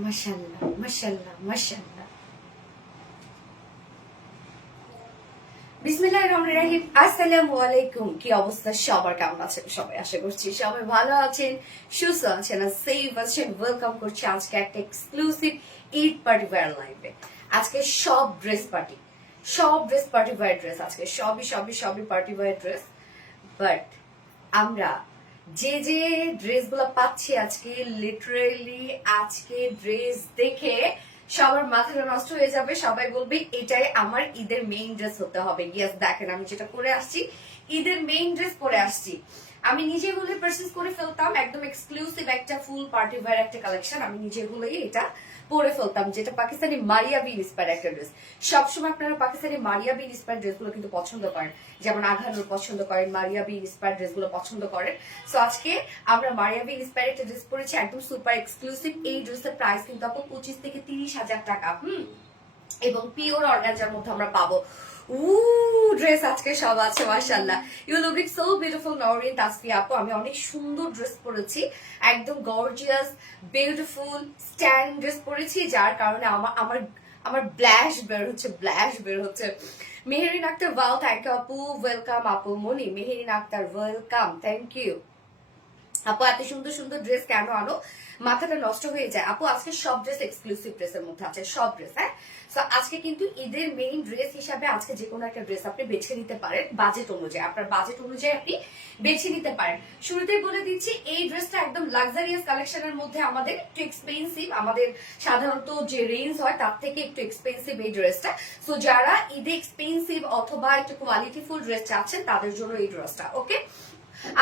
মাশাআল্লাহ মাশাআল্লাহ মাশাআল্লাহ। বিসমিল্লাহির রহমানির রহিম। আসসালামু আলাইকুম। কি অবস্থা সবার, কেমন আছেন সবাই? আশা করছি সবাই ভালো আছেন, সুস্থ আছেন আর সেফ আছেন। ওয়েলকাম করছি আজকে একটা এক্সক্লুসিভ ঈদ পার্টি ওয়্যার লাইভে। আজকে সব ড্রেস পার্টি ওয়্যার ড্রেস, আজকে সবই পার্টি ওয়্যার ড্রেস। বাট আমরা যে ড্রেসগুলো পাচ্ছি আজকে, লিটারেলি আজকে ড্রেস দেখে সবার মাথাটা নষ্ট হয়ে যাবে। সবাই বলবে এটাই আমার ঈদের মেইন ড্রেস হতে হবে। ইয়েস, দেখেন আমি যেটা পরে আসছি, ঈদের মেইন ড্রেস পরে আসছি। আমি নিজে হলে পারচেজ করে ফেলতাম, একদম এক্সক্লুসিভ একটা ফুল পার্টি ওয়্যার একটা কালেকশন আমি নিজে হলেই এটা পরে ফেলতাম, যেটা পাকিস্তানি মারিয়া বি ইন্সপায়ার একটা ড্রেস। সবসময় আপনারা পাকিস্তানি মারিয়া বি ইন্সপায়ার ড্রেসগুলো কিন্তু পছন্দ করেন, যেমন আঘানুর পছন্দ করেন, মারিয়া বি ইন্সপায়ার ড্রেসগুলো পছন্দ করেন। সো আজকে আমরা মারিয়া বি ইন্সপায়ার একটা ড্রেস পরেছি, একদম সুপার এক্সক্লুসিভ। এই ড্রেসের প্রাইস কিন্তু আপু 25 থেকে 30,000 টাকা। এবং পিওর অর্গানজার মধ্যে আমরা পাবো। ড্রেস আজকে সব আছে মাশাআল্লাহ। You looking so beautiful Nowrin Tasfia আপু। আমি অনেক সুন্দর ড্রেস পরেছি, একদম গর্জিয়াস বিউটিফুল স্ট্যান্ড ড্রেস পরেছি, যার কারণে আমার ব্ল্যাশ বের হচ্ছে। Meherin Akter, wow thank you আপু, ওয়েলকাম আপু মনি। Meherin Akter welcome, thank you আপু। এত সুন্দর সুন্দর ড্রেস কেন আনো, মাথাটা নষ্ট হয়ে যায় আপু। আজকে সব ড্রেস এক্সক্লুসিভ ড্রেসের মধ্যে আছে, সব ড্রেস। হ্যাঁ, সো আজকে কিন্তু ঈদের মেইন ড্রেস হিসাবে আজকে যে কোনো একটা ড্রেস আপনি বেছে নিতে পারেন, বাজেট অনুযায়ী, আপনার বাজেট অনুযায়ী আপনি বেছে নিতে পারেন। শুরুতেই বলে দিচ্ছি এই ড্রেসটা একদম লাক্সারিয়াস কালেকশনের মধ্যে, আমাদের একটু এক্সপেন্সিভ, আমাদের সাধারণত যে রেঞ্জ হয় তার থেকে একটু এক্সপেন্সিভ এই ড্রেসটা। সো যারা ঈদে এক্সপেন্সিভ অথবা একটু কোয়ালিটিফুল ড্রেস চাচ্ছেন তাদের জন্য এই ড্রেসটা। ওকে,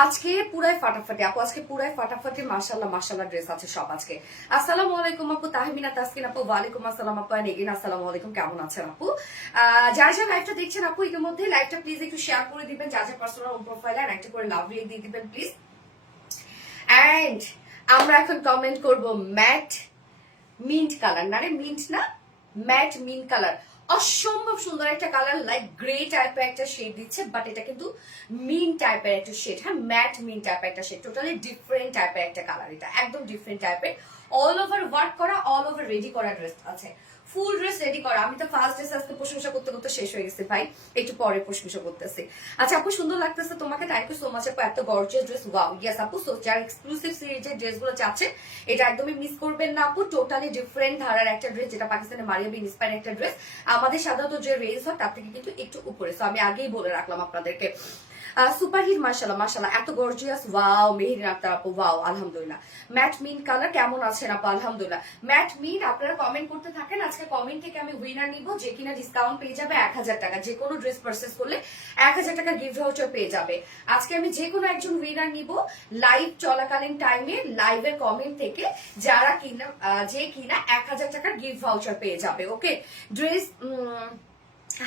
আজকে পুরাই ফাটাফাটি আপু, আজকে পুরাই ফাটাফাটি। মাশাআল্লাহ ড্রেস আছে সব আজকে। আসসালামু আলাইকুম আপু, তাহমিনা তাসকিন আপু, ওয়ালাইকুম আসসালাম আপু, এগেইন আসসালামু আলাইকুম। কেমন আছেন আপু? যারা যারা লাইভটা দেখছেন আপু, ইতিমধ্যে লাইভটা প্লিজ একটু শেয়ার করে দিবেন, যার যার পার্সোনাল প্রোফাইলে আর একটা করে লাভ রিয়েক্ট দিয়ে দিবেন প্লিজ। এন্ড আমরা এখন কমেন্ট করব ম্যাট মিন্ট কালার, না রে মিন্ট না, ম্যাট মিন্ট কালার। অসম্ভব সুন্দর একটা কালার, লাইক গ্রে টাইপের একটা শেড দিচ্ছে, বাট এটা কিন্তু মিন টাইপের একটা শেড। হ্যাঁ, ম্যাট মিন টাইপের একটা শেড, টোটালি ডিফারেন্ট টাইপের একটা কালার। এটা একদম ডিফারেন্ট টাইপের, অল ওভার ওয়ার্ক করা, অল ওভার রেডি করা ড্রেস আছে, ফুল ড্রেস রেডি করা। আমি তো ফার্স্ট ড্রেস আজকে প্রশংসা করতে করতে শেষ হয়ে গেছে ভাই, একটু পরে প্রশংসা করতেছি। আচ্ছা আপু, সুন্দর লাগতেছে তোমাকে, থ্যাংক ইউ সো মাচ আপু, এত গর্জিয়াস ড্রেস। ওয়াও, ইয়েস আপু। সো যারা এক্সক্লুসিভ সিরিজের ড্রেসগুলো চাচ্ছে, এটা একদমই মিস করবেন না আপু। টোটালি ডিফারেন্ট ধারার একটা ড্রেস, যেটা পাকিস্তানের মারিয়া বি ইন্সপায়ার একটা ড্রেস। আমাদের সাধারণত যে রেঞ্জ হয় তার থেকে কিন্তু একটু উপরে। সো আমি আগেই বলে রাখলাম আপনাদেরকে। সুপারহিট, মাশাআল্লাহ এত গর্জিয়াস। ওয়াও, মেহেরিন আক্তার আপু, ওয়াও আলহামদুলিল্লাহ। ম্যাট মিন কালার, কেমন আছেন আপু? আলহামদুলিল্লাহ। ম্যাট মিন, আপনারা কমেন্ট করতে থাকেন। আজকে কমেন্ট থেকে আমি উইনার নিব, যে কিনা ডিসকাউন্ট পেয়ে যাবে 1000 টাকা। যে কোনো ড্রেস পারচেজ করলে 1000 টাকা গিফট ভাউচার পেয়ে যাবে। আজকে আমি যে কোনো একজন উইনার নিব লাইভ চলাকালীন টাইমে, লাইভের কমেন্ট থেকে, যারা কিনা যে কিনা 1000 টাকার গিফট ভাউচার পেয়ে যাবে। ওকে, ড্রেস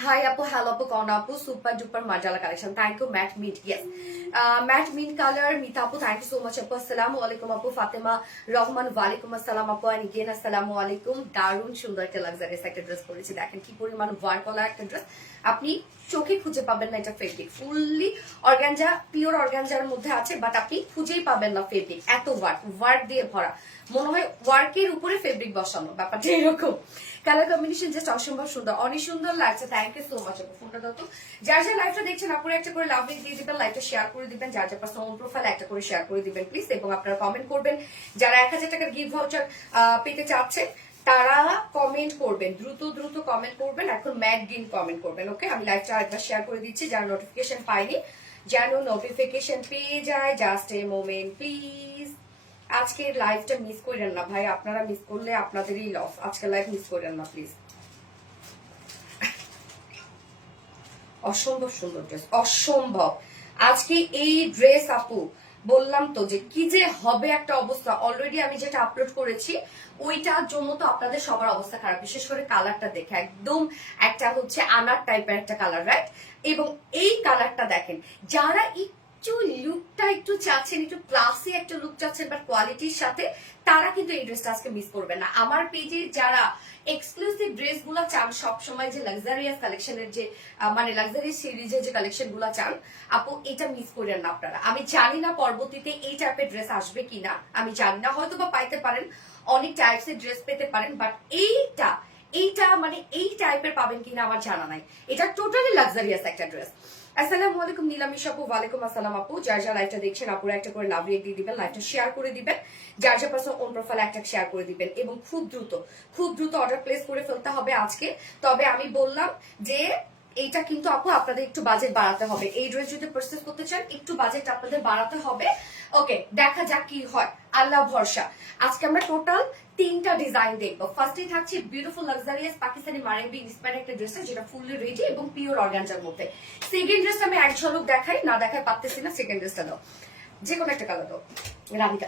হাই আপু, হ্যালো আপু, কন আপু, সুপার ডুপার মার্জালা collection, thank you. Matte mint, yes matte mint colour. Mita আপু, থ্যাংক ইউ সো মাচ আপু। আসসালামু আলাইকুম আপু। ফাতেমা রহমান, ওয়ালাইকুম আসসালাম আপু, এন্ড এগেইন আসসালামু আলাইকুম। দারুণ সুন্দর একটা লাক্সারিয়াস একটা ড্রেস পরেছি, দেখেন কি পরিমাণ ওয়ার্ক করা একটা ড্রেস। আপনি চোখে খুঁজে পাবেন না এটা fabric, fully organza, pure organza মধ্যে আছে, বাট আপনি খুঁজেই পাবেন না ফেব্রিক। এত ওয়ার্ক দিয়ে ভরা, মনে হয় ওয়ার্কের উপরে ফেব্রিক বসানো, ব্যাপারটা এরকম। কালার কম্বিনেশন জাস্ট অসম্ভব সুন্দর, অনেক সুন্দর লাগছে। থ্যাংক ইউ সো মাচ আপু। ফোনটা দাও তো। যার যার লাইভটা দেখছেন আপনারা একটা করে লাভ দিয়ে দিবেন, লাইভটা শেয়ার করে দিবেন, যার যার পার্সোনাল প্রোফাইল একটা করে শেয়ার করে দিবেন প্লিজ। এবং আপনারা কমেন্ট করবেন, যারা 1000 টাকার গিফট ভাউচার পেতে চাচ্ছেন তারা কমেন্ট করবেন, দ্রুত কমেন্ট করবেন। এখন ম্যাট গ্রিন কমেন্ট করবেন। ওকে, আমি লাইভটা আরেকবার শেয়ার করে দিচ্ছি, যারা নোটিফিকেশন পাইনি যেন নোটিফিকেশন পেয়ে যায়। Just a moment please. আজকের লাইভটা মিস করেন না ভাই, আপনারা মিস করলে আপনাদেরই লস। আজকের লাইভ মিস করেন না প্লিজ। অসম্ভব সুন্দর ড্রেস, অসম্ভব। আজকে এই ড্রেস আপু, বললাম তো যে কি যে হবে একটা অবস্থা। অলরেডি আমি যেটা আপলোড করেছি ওইটার জন্য তো আপনাদের সবার অবস্থা খারাপ, বিশেষ করে কালারটা দেখে, একদম একটা হচ্ছে আনার টাইপের একটা কালার, রাইট? এবং এই কালারটা দেখেন, যারা একটু লুকটা একটু চাচ্ছেন, একটু ক্লাসি একটা লুক চাচ্ছেন বাট কোয়ালিটির সাথে, তারা কিন্তু এই ড্রেসটা আজকে মিস করবেন না। আমার পেজে যারা এক্সক্লুসিভ ড্রেস গুলা চান, সবসময় যে লাক্সারিয়াস কালেকশনের যে মানে লাক্সারি সিরিজের যে কালেকশন গুলা চান, আপু এটা মিস করেন না আপনারা। আমি জানি না পরবর্তীতে এই টাইপের ড্রেস আসবে কিনা, আমি জানি না, হয়তো বা পাইতে পারেন, অনেক টাইপস এর ড্রেস পেতে পারেন, বাট এইটা এইটা মানে এই টাইপের পাবেন কিনা আমার জানা নাই। এটা টোটালি লাক্সারিয়াস একটা ড্রেস। আসসালামু আলাইকুম নীলামিশ আপু। ওয়ালাইকুম আসসালাম আপু। যার যার লাইভটা দেখছেন আপুরা একটা করে লাভ রেট দিয়ে দিবেন, লাইভটা শেয়ার করে দিবেন, যার যার পাশে ওন প্রোফাইল একটা শেয়ার করে দিবেন, এবং খুব দ্রুত অর্ডার প্লেস করে ফেলতে হবে আজকে। তবে আমি বললাম যে এইটা কিন্তু আপু আপনাদের একটু বাজেট বাড়াতে হবে। এই ড্রেস যদি পারচেজ করতে চান একটু বাজেট আপনাদের বাড়াতে হবে। ওকে, দেখা যাক কি হয়, আল্লাহ ভরসা। আজকে আমরা টোটাল 3টা ডিজাইন দেখবো। ফার্স্টে থাকছে বিউটিফুল লাক্সারিয়াস পাকিস্তানি মারাবি ইন্সপায়ার্ড একটা ড্রেস, যেটা ফুললি রেডি এবং পিওর অর্গানজার মধ্যে। সেকেন্ড ড্রেসটা আমি এক ঝলক দেখাই, না দেখাই পারতেছি না, সেকেন্ড ড্রেসটা দাও, যে কোনো একটা কালার দাও রাধিকা।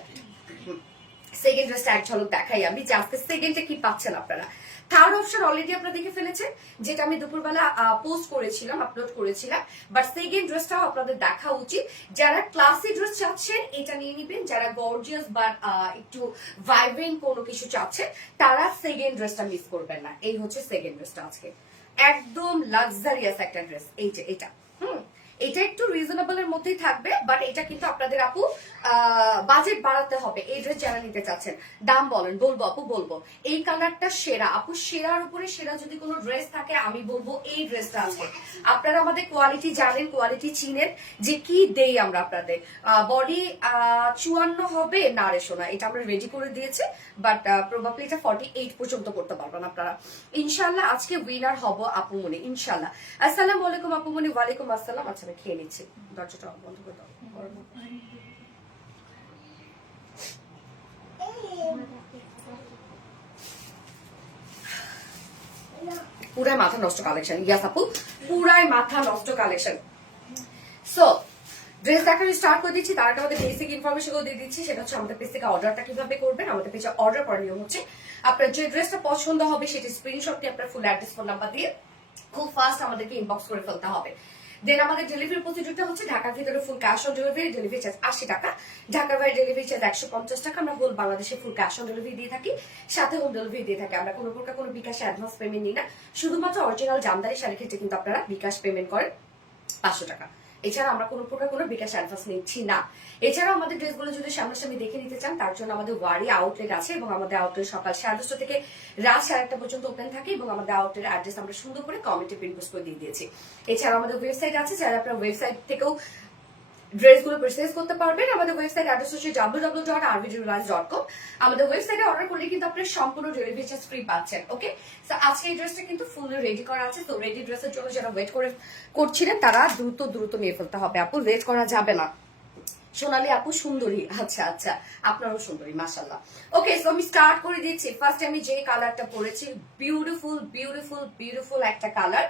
সেকেন্ড ড্রেসটা এক ঝলক দেখাই আমি, যে আজকে সেকেন্ডে কি পাচ্ছেন আপনারা। থার্ড অপশন অলরেডি আপনারা দেখে ফেলেছেন, যেটা আমি দুপুরবেলা পোস্ট করেছিলাম, আপলোড করেছিলাম, বাট সেকেন্ড ড্রেসটাও আপনাদের দেখা উচিত। যারা ক্লাসি ড্রেস চাচ্ছেন এটা নিয়ে নিবেন, যারা গর্জিয়াস বা একটু ভাইব্রেন্ট কোনো কিছু চাচ্ছেন তারা সেকেন্ড ড্রেসটা মিস করবেন না। এই হচ্ছে সেকেন্ড ড্রেসটা আজকে, একদম লাক্সারিয়াস একটা ড্রেস। এই যে এটা, এটা একটু রিজনেবল এর মধ্যেই থাকবে, বাট এটা কিন্তু আপনাদের আপু বাজেট বাড়াতে হবে। এই ড্রেস যারা নিতে চাচ্ছেন দাম বলেন, বলবো আপু বলবো। এই কালারটা সেরা আপু, সেরার উপরে সেরা যদি কোনো ড্রেস থাকে আমি বলবো এই ড্রেসটা আছে। আপনারা আমাদের কোয়ালিটি জানেন, কোয়ালিটি চিনেন, যে কি দেই আমরা আপনাদের। বডি 54 হবে না রে সোনা, এটা আমরা রেডি করে দিয়েছি, বাট প্রবাবলি এটা 48 পর্যন্ত করতে পারবেন আপনারা। ইনশাল্লাহ আজকে উইনার হব আপুমনি, ইনশাল্লাহ। আসসালামু আলাইকুম আপুমনি। ওয়ালাইকুম আসসালাম। আচ্ছা আমি খেয়ে নিচ্ছি, দরজাটা বন্ধ করে দাও। পুরাই মাথা নষ্ট কালেকশন, ইয়াস আপু, পুরাই মাথা নষ্ট কালেকশন। সো ড্রেস দেখানো স্টার্ট করে দিচ্ছি, তার আগে আমাদের বেসিক ইনফরমেশন দিয়ে দিচ্ছি, সেটা হচ্ছে আমাদের পেজ থেকে অর্ডারটা কিভাবে করবেন। আমাদের পেজে অর্ডার করার নিয়ম হচ্ছে, আপনার যে ড্রেসটা পছন্দ হবে সেটি স্ক্রিনশট দিয়ে আপনার ফুল অ্যাড্রেস ফোন নাম্বার দিয়ে খুব ফাস্ট আমাদেরকে ইনবক্স করে ফেলতে হবে। দেন আমাদের ডেলিভারি প্রসিডিউরটা হচ্ছে, ঢাকার ভিতরে full cash on delivery, delivery charge 80 টাকা, ঢাকার বাইরে ডেলিভারি চার্জ 150 টাকা। আমরা হোল বাংলাদেশে ফুল ক্যাশ অন ডেলিভারি দিয়ে থাকি, সাথে হোম ডেলিভারি দিয়ে থাকি। আমরা কোনো প্রকার কোনো বিকাশে অ্যাডভান্স পেমেন্ট নিই না, শুধুমাত্র অরিজিনাল জামদানি শাড়ির ক্ষেত্রে কিন্তু আপনারা বিকাশ পেমেন্ট করেন 500 টাকা। এছাড়া আমরা কোনো প্রকার কোনো বিকাশ অ্যাডভান্স নিচ্ছি না। এছাড়াও আমাদের ড্রেসগুলো যদি সামনাসামনি দেখে নিতে চান, তার জন্য আমাদের ওয়ারি আউটলেট আছে, এবং আমাদের আউটলেট সকাল 10:30 থেকে রাত 1:30 পর্যন্ত ওপেন থাকে, এবং আমাদের আউটলেট অ্যাড্রেস আমরা সুন্দর করে কমেন্টে পিন পোস্ট করে দিয়ে দিয়েছি। এছাড়া আমাদের ওয়েবসাইট আছে, যারা আপনার ওয়েবসাইট থেকেও ড্রেসগুলো পারচেজ করতে পারবেন। আমাদের ওয়েবসাইট অ্যাড্রেস হচ্ছে www.rvjewelries.com। আমাদের ওয়েবসাইটে অর্ডার করলে কিন্তু আপনি সম্পূর্ণ ডেলিভারি চার্জ ফ্রি পাচ্ছেন। ওকে, সো আজকে এই ড্রেসটা কিন্তু ফুললি রেডি করা আছে। তো রেডি ড্রেসের জন্য যারা ওয়েট করছিলেন তারা দ্রুত নিয়ে ফেলতে হবে আপু, লেট করা যাবে না। সোনালী আপু সুন্দরী, আচ্ছা আচ্ছা, আপনারও সুন্দরী মাশাআল্লাহ। ওকে, সো আমি স্টার্ট করে দিচ্ছি। ফার্স্ট আমি যে কালারটা পরেছি, বিউটিফুল একটা কালার,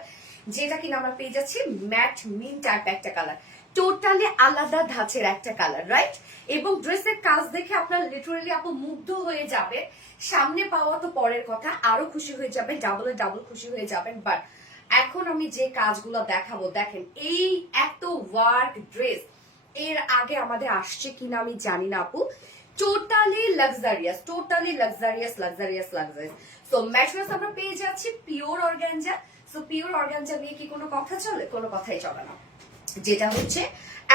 যেটা কিনা আমরা পেয়ে যাচ্ছি ম্যাট মিন টাইপ একটা কালার, টোটালি আলাদা ধাঁচের একটা কালার, রাইট? এবং ড্রেসের কাজ দেখে আপনার লিটারালি আপু মুগ্ধ হয়ে যাবে। সামনে পাওয়া তো পরের কথা, আরো খুশি হয়ে যাবেন, ডাবল খুশি হয়ে যাবেন। বাট এখন আমি যে কাজগুলো দেখাবো, দেখেন এই এত ওয়ার্ক ড্রেস এর আগে আমাদের আসছে কিনা আমি জানি না আপু। Totally luxurious. সো ম্যাট্রেস আমরা পেয়ে যাচ্ছি pure organza. So pure organza নিয়ে কি কোনো কথা চলে? কোনো কথাই চলে না। যেটা হচ্ছে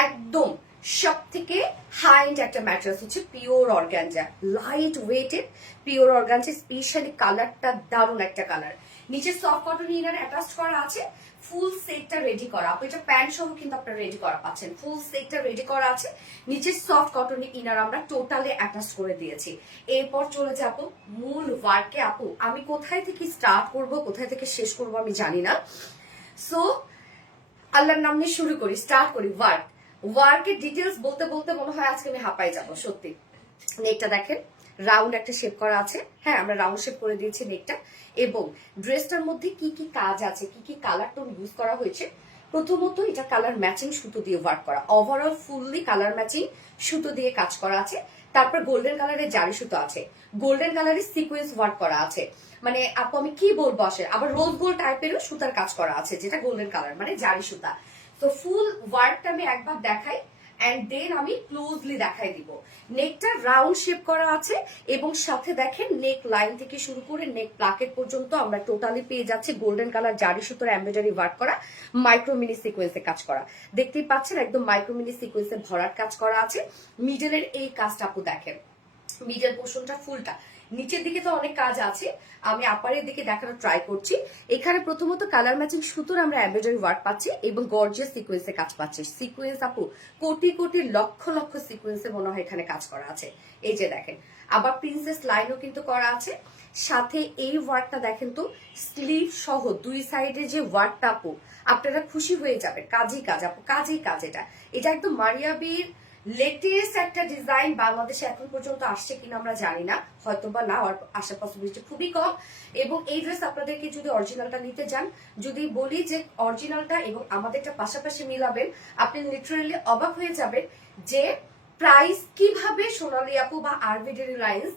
একদম সব থেকে হাই এন্ড একটা ম্যাট্রেস হচ্ছে pure organza, light weighted pure organza. Specially কালারটা দারুণ একটা কালার। নিচে সফট কটন ইনার অ্যাটাচ করা আছে, ফুল সেটটা রেডি করা। আপনি এটা প্যান্ট সহ কিন্তু আপনারা রেডি করা পাচ্ছেন, ফুল সেটটা রেডি করা আছে। নিচে সফট কটন ইনার আমরা টোটালি অ্যাটাচ করে দিয়েছি। এরপর চলে যাব মূল ওয়ার্কে। আপু আমি কোথায় থেকে স্টার্ট করব, কোথায় থেকে শেষ করব আমি জানি না। সো আল্লাহর নাম নিয়ে শুরু করি, স্টার্ট করি। ওয়ার্কের ডিটেলস বলতে বলতে মনে হয় আজকে আমি হাঁপাই যাবো সত্যি। নেকটা দেখেন, রাউন্ড একটা শেপ করা আছে, হ্যাঁ আমরা রাউন্ড শেপ করে দিয়েছি নেকটা। এবং ড্রেসটার মধ্যে কি কি কাজ আছে, কি কি কালার টোন ইউজ করা হয়েছে। প্রথমত এটা কালার ম্যাচিং সুতো দিয়ে ওয়ার্ক করা, ওভারঅল ফুললি কালার ম্যাচিং সুতো দিয়ে কাজ করা আছে। তারপর গোল্ডেন কালারের জারি সুতো আছে, গোল্ডেন কালারের সিকোয়েন্স ওয়ার্ক করা আছে। মানে আপু আমি কি বলবো, আসে আবার রোজ গোল্ড টাইপেরও সুতার কাজ করা আছে, যেটা গোল্ডেন কালার মানে জারি সুতা। তো ফুল ওয়ার্কটা আমি একবার দেখাই, এন্ড দেন আমি ক্লোজলি দেখাই দিব। নেকটা রাউন্ড শেপ করা আছে এবং সাথে দেখেন নেক লাইন থেকে শুরু করে নেক প্লাকেট পর্যন্ত আমরা টোটালি পেয়ে যাচ্ছি গোল্ডেন কালার জারি সুতোর এমব্রয়ডারি ওয়ার্ক করা, মাইক্রো মিনি সিকোয়েন্সে কাজ করা। দেখতেই পাচ্ছেন একদম মাইক্রো মিনি সিকোয়েন্সে ভরার কাজ করা আছে। মিডলের এই কাজটা আপু দেখেন, মিডল পোর্শনটা ফুলটা, নিচের দিকে তো অনেক কাজ আছে, আমি আপারের দিকে দেখানোর ট্রাই করছি। এখানে প্রথমত কালার ম্যাচিং সুতোর আমরা এমব্রয়ডারি ওয়ার্ক পাচ্ছি এবং গর্জিয়াস সিকোয়েন্সে কাজ পাচ্ছি। সিকোয়েন্স আপু কোটি কোটি লক্ষ লক্ষ সিকোয়েন্সে মনে হয় এখানে কাজ করা আছে। এই যে দেখেন, আবার প্রিন্সেস লাইনও কিন্তু করা আছে। সাথে এই ওয়ার্কটা দেখেন তো, স্লিভ সহ দুই সাইডে যে ওয়ার্কটা আপু, আপনারা খুশি হয়ে যাবেন। কাজই কাজ আপু, কাজই কাজ। এটা একদম মারিয়াবির লেটেস্ট একটা ডিজাইন। বাংলাদেশে এখন পর্যন্ত আসছে কিনা আমরা জানি না, হয়তো বা না, আসার পসিবিলিটি খুবই কম। এবং এই ড্রেস আপনাদেরকে যদি অরিজিনালটা নিতে যান, যদি বলি যে অরিজিনালটা এবং আমাদেরটা পাশাপাশি মিলাবেন, আপনি লিটারালি অবাক হয়ে যাবেন যে প্রাইস কিভাবে সোনালী আপু বা আরবিডি রিলায়েন্স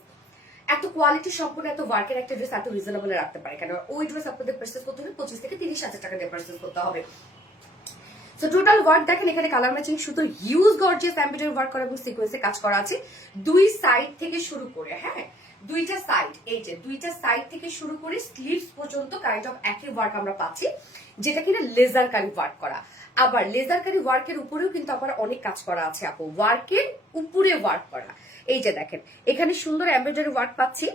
এত কোয়ালিটি সম্পূর্ণ এত ওয়ার্কের একটা ড্রেস এত রিজনেবলে রাখতে পারে। কেন ওই ড্রেস আপনাদের পারচেজ করতে হলে 25 থেকে 30,000 টাকা দিয়ে পারচেজ করতে হবে। সো টোটাল ওয়ার্ক দেখেন, এখানে কালার ম্যাচিং সুতোর হিউজ গর্জিয়াস এমব্রয়ডারি ওয়ার্ক করা এবং সিকোয়েন্সে কাজ করা আছে দুই সাইড থেকে শুরু করে। হ্যাঁ, দুইটা সাইড, এই যে দুইটা সাইড থেকে শুরু করে স্লিভস পর্যন্ত কাইন্ড অফ একই ওয়ার্ক আমরা পাচ্ছি, যেটা কিনা লেজার কারি ওয়ার্ক করা। আবার লেজার কারি ওয়ার্কের উপরেও কিন্তু আবার অনেক কাজ করা আছে আপু, ওয়ার্কের উপরে ওয়ার্ক করা। এই যে দেখেন, এখানে সুন্দর এমব্রয়ডারি ওয়ার্ক পাচ্ছি।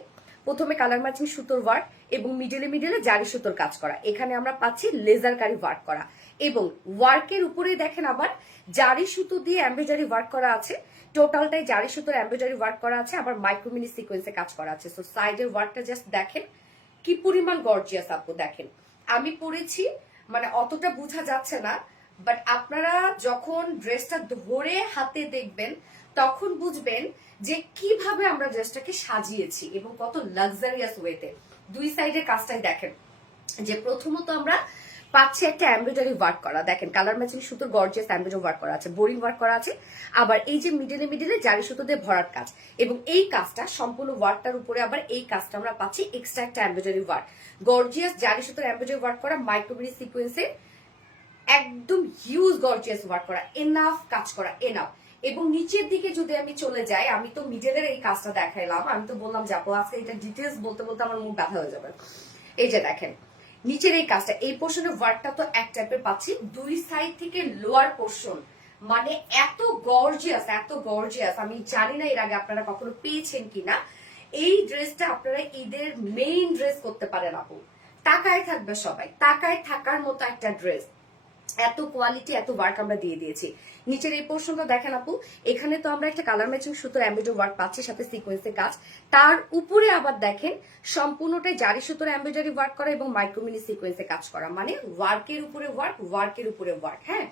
প্রথমে কালার ম্যাচিং সুতোর ওয়ার্ক এবং মিডলে জারি সুতোর কাজ করা। এখানে আমরা পাচ্ছি লেজার কারি ওয়ার্ক করা এবং ওয়ার্কের উপরে দেখেন আবার জারি সুতো দিয়ে এমব্রয়ডারি ওয়ার্ক করা আছে। টোটালটাই জারি সুতোর এমব্রয়ডারি ওয়ার্ক করা আছে, আবার মাইক্রো মিনি সিকোয়েন্সে কাজ করা আছে। সো সাইডের ওয়ার্কটা জাস্ট দেখেন কি পরিমাণ গর্জিয়াস আপু। দেখেন আমি পরেছি, মানে অতটা বোঝা যাচ্ছে না, বাট আপনারা যখন ড্রেসটা ধরে হাতে দেখবেন তখন বুঝবেন যে কিভাবে আমরা ড্রেসটাকে সাজিয়েছি এবং কত লাক্সারিয়াস ওয়েতে। দুই সাইডের কাজটাই দেখেন, যে প্রথমত আমরা পাচ্ছি একটা এমব্রয়ডারি ওয়ার্ক করা। দেখেন কালার ম্যাচিং সুতোর গর্জিয়াস এমব্রয়ডারি ওয়ার্ক করা আছে, বোরিং ওয়ার্ক করা আছে। আবার এই যে মিডলে জারি সুতো দিয়ে ভরার কাজ, এবং এই কাজটা সম্পূর্ণ ওয়ার্কটার উপরে আবার এই কাজটা আমরা পাচ্ছি এক্সট্রা একটা এমব্রয়ডারি ওয়ার্ক, গর্জিয়াস জারি সুতোর এমব্রয়ডারি ওয়ার্ক করা, মাইক্রোমিনি সিকোয়েন্সে একদম হিউজ গর্জিয়াস ওয়ার্ক করা, এনাফ কাজ করা, এনাফ। এবং নিচের দিকে যদি আমি চলে যাই, আমি তো মিডলের এই কাজটা দেখাইলাম, আমি তো বললাম যাবো আজকে এটা ডিটেলস বলতে বলতে আমার মুখ ব্যথা হয়ে যাবে। এই যে দেখেন নিচের এই কাজটা, এই পোর্শনের ওয়ার্কটা তো এক টাইপের পাচ্ছি, দুই সাইড থেকে লোয়ার পোর্শন মানে এত গর্জিয়াস, এত গর্জিয়াস। আমি জানি না এর আগে আপনারা কখনো পেয়েছেন কিনা। এই ড্রেসটা আপনারা ঈদের মেইন ড্রেস করতে পারেন আপু, তাকায় থাকবে সবাই, তাকায় থাকার মতো একটা ড্রেস। এত কোয়ালিটি, এত ওয়ার্ক আমরা দিয়ে দিয়েছি। নিচের এই পোর্শনটা দেখেন আপু, এখানে তো আমরা একটা কালার ম্যাচিং সুতোর এমব্রয়ডারি ওয়ার্ক পাচ্ছি, সাথে সিকোয়েন্সের কাজ। তার উপরে আবার দেখেন সম্পূর্ণটাই জারি সুতোর এমব্রয়ডারি ওয়ার্ক করা এবং মাইক্রোমিনি সিকোয়েন্সে কাজ করা, মানে ওয়ার্কের উপরে ওয়ার্ক, ওয়ার্কের উপরে ওয়ার্ক। হ্যাঁ,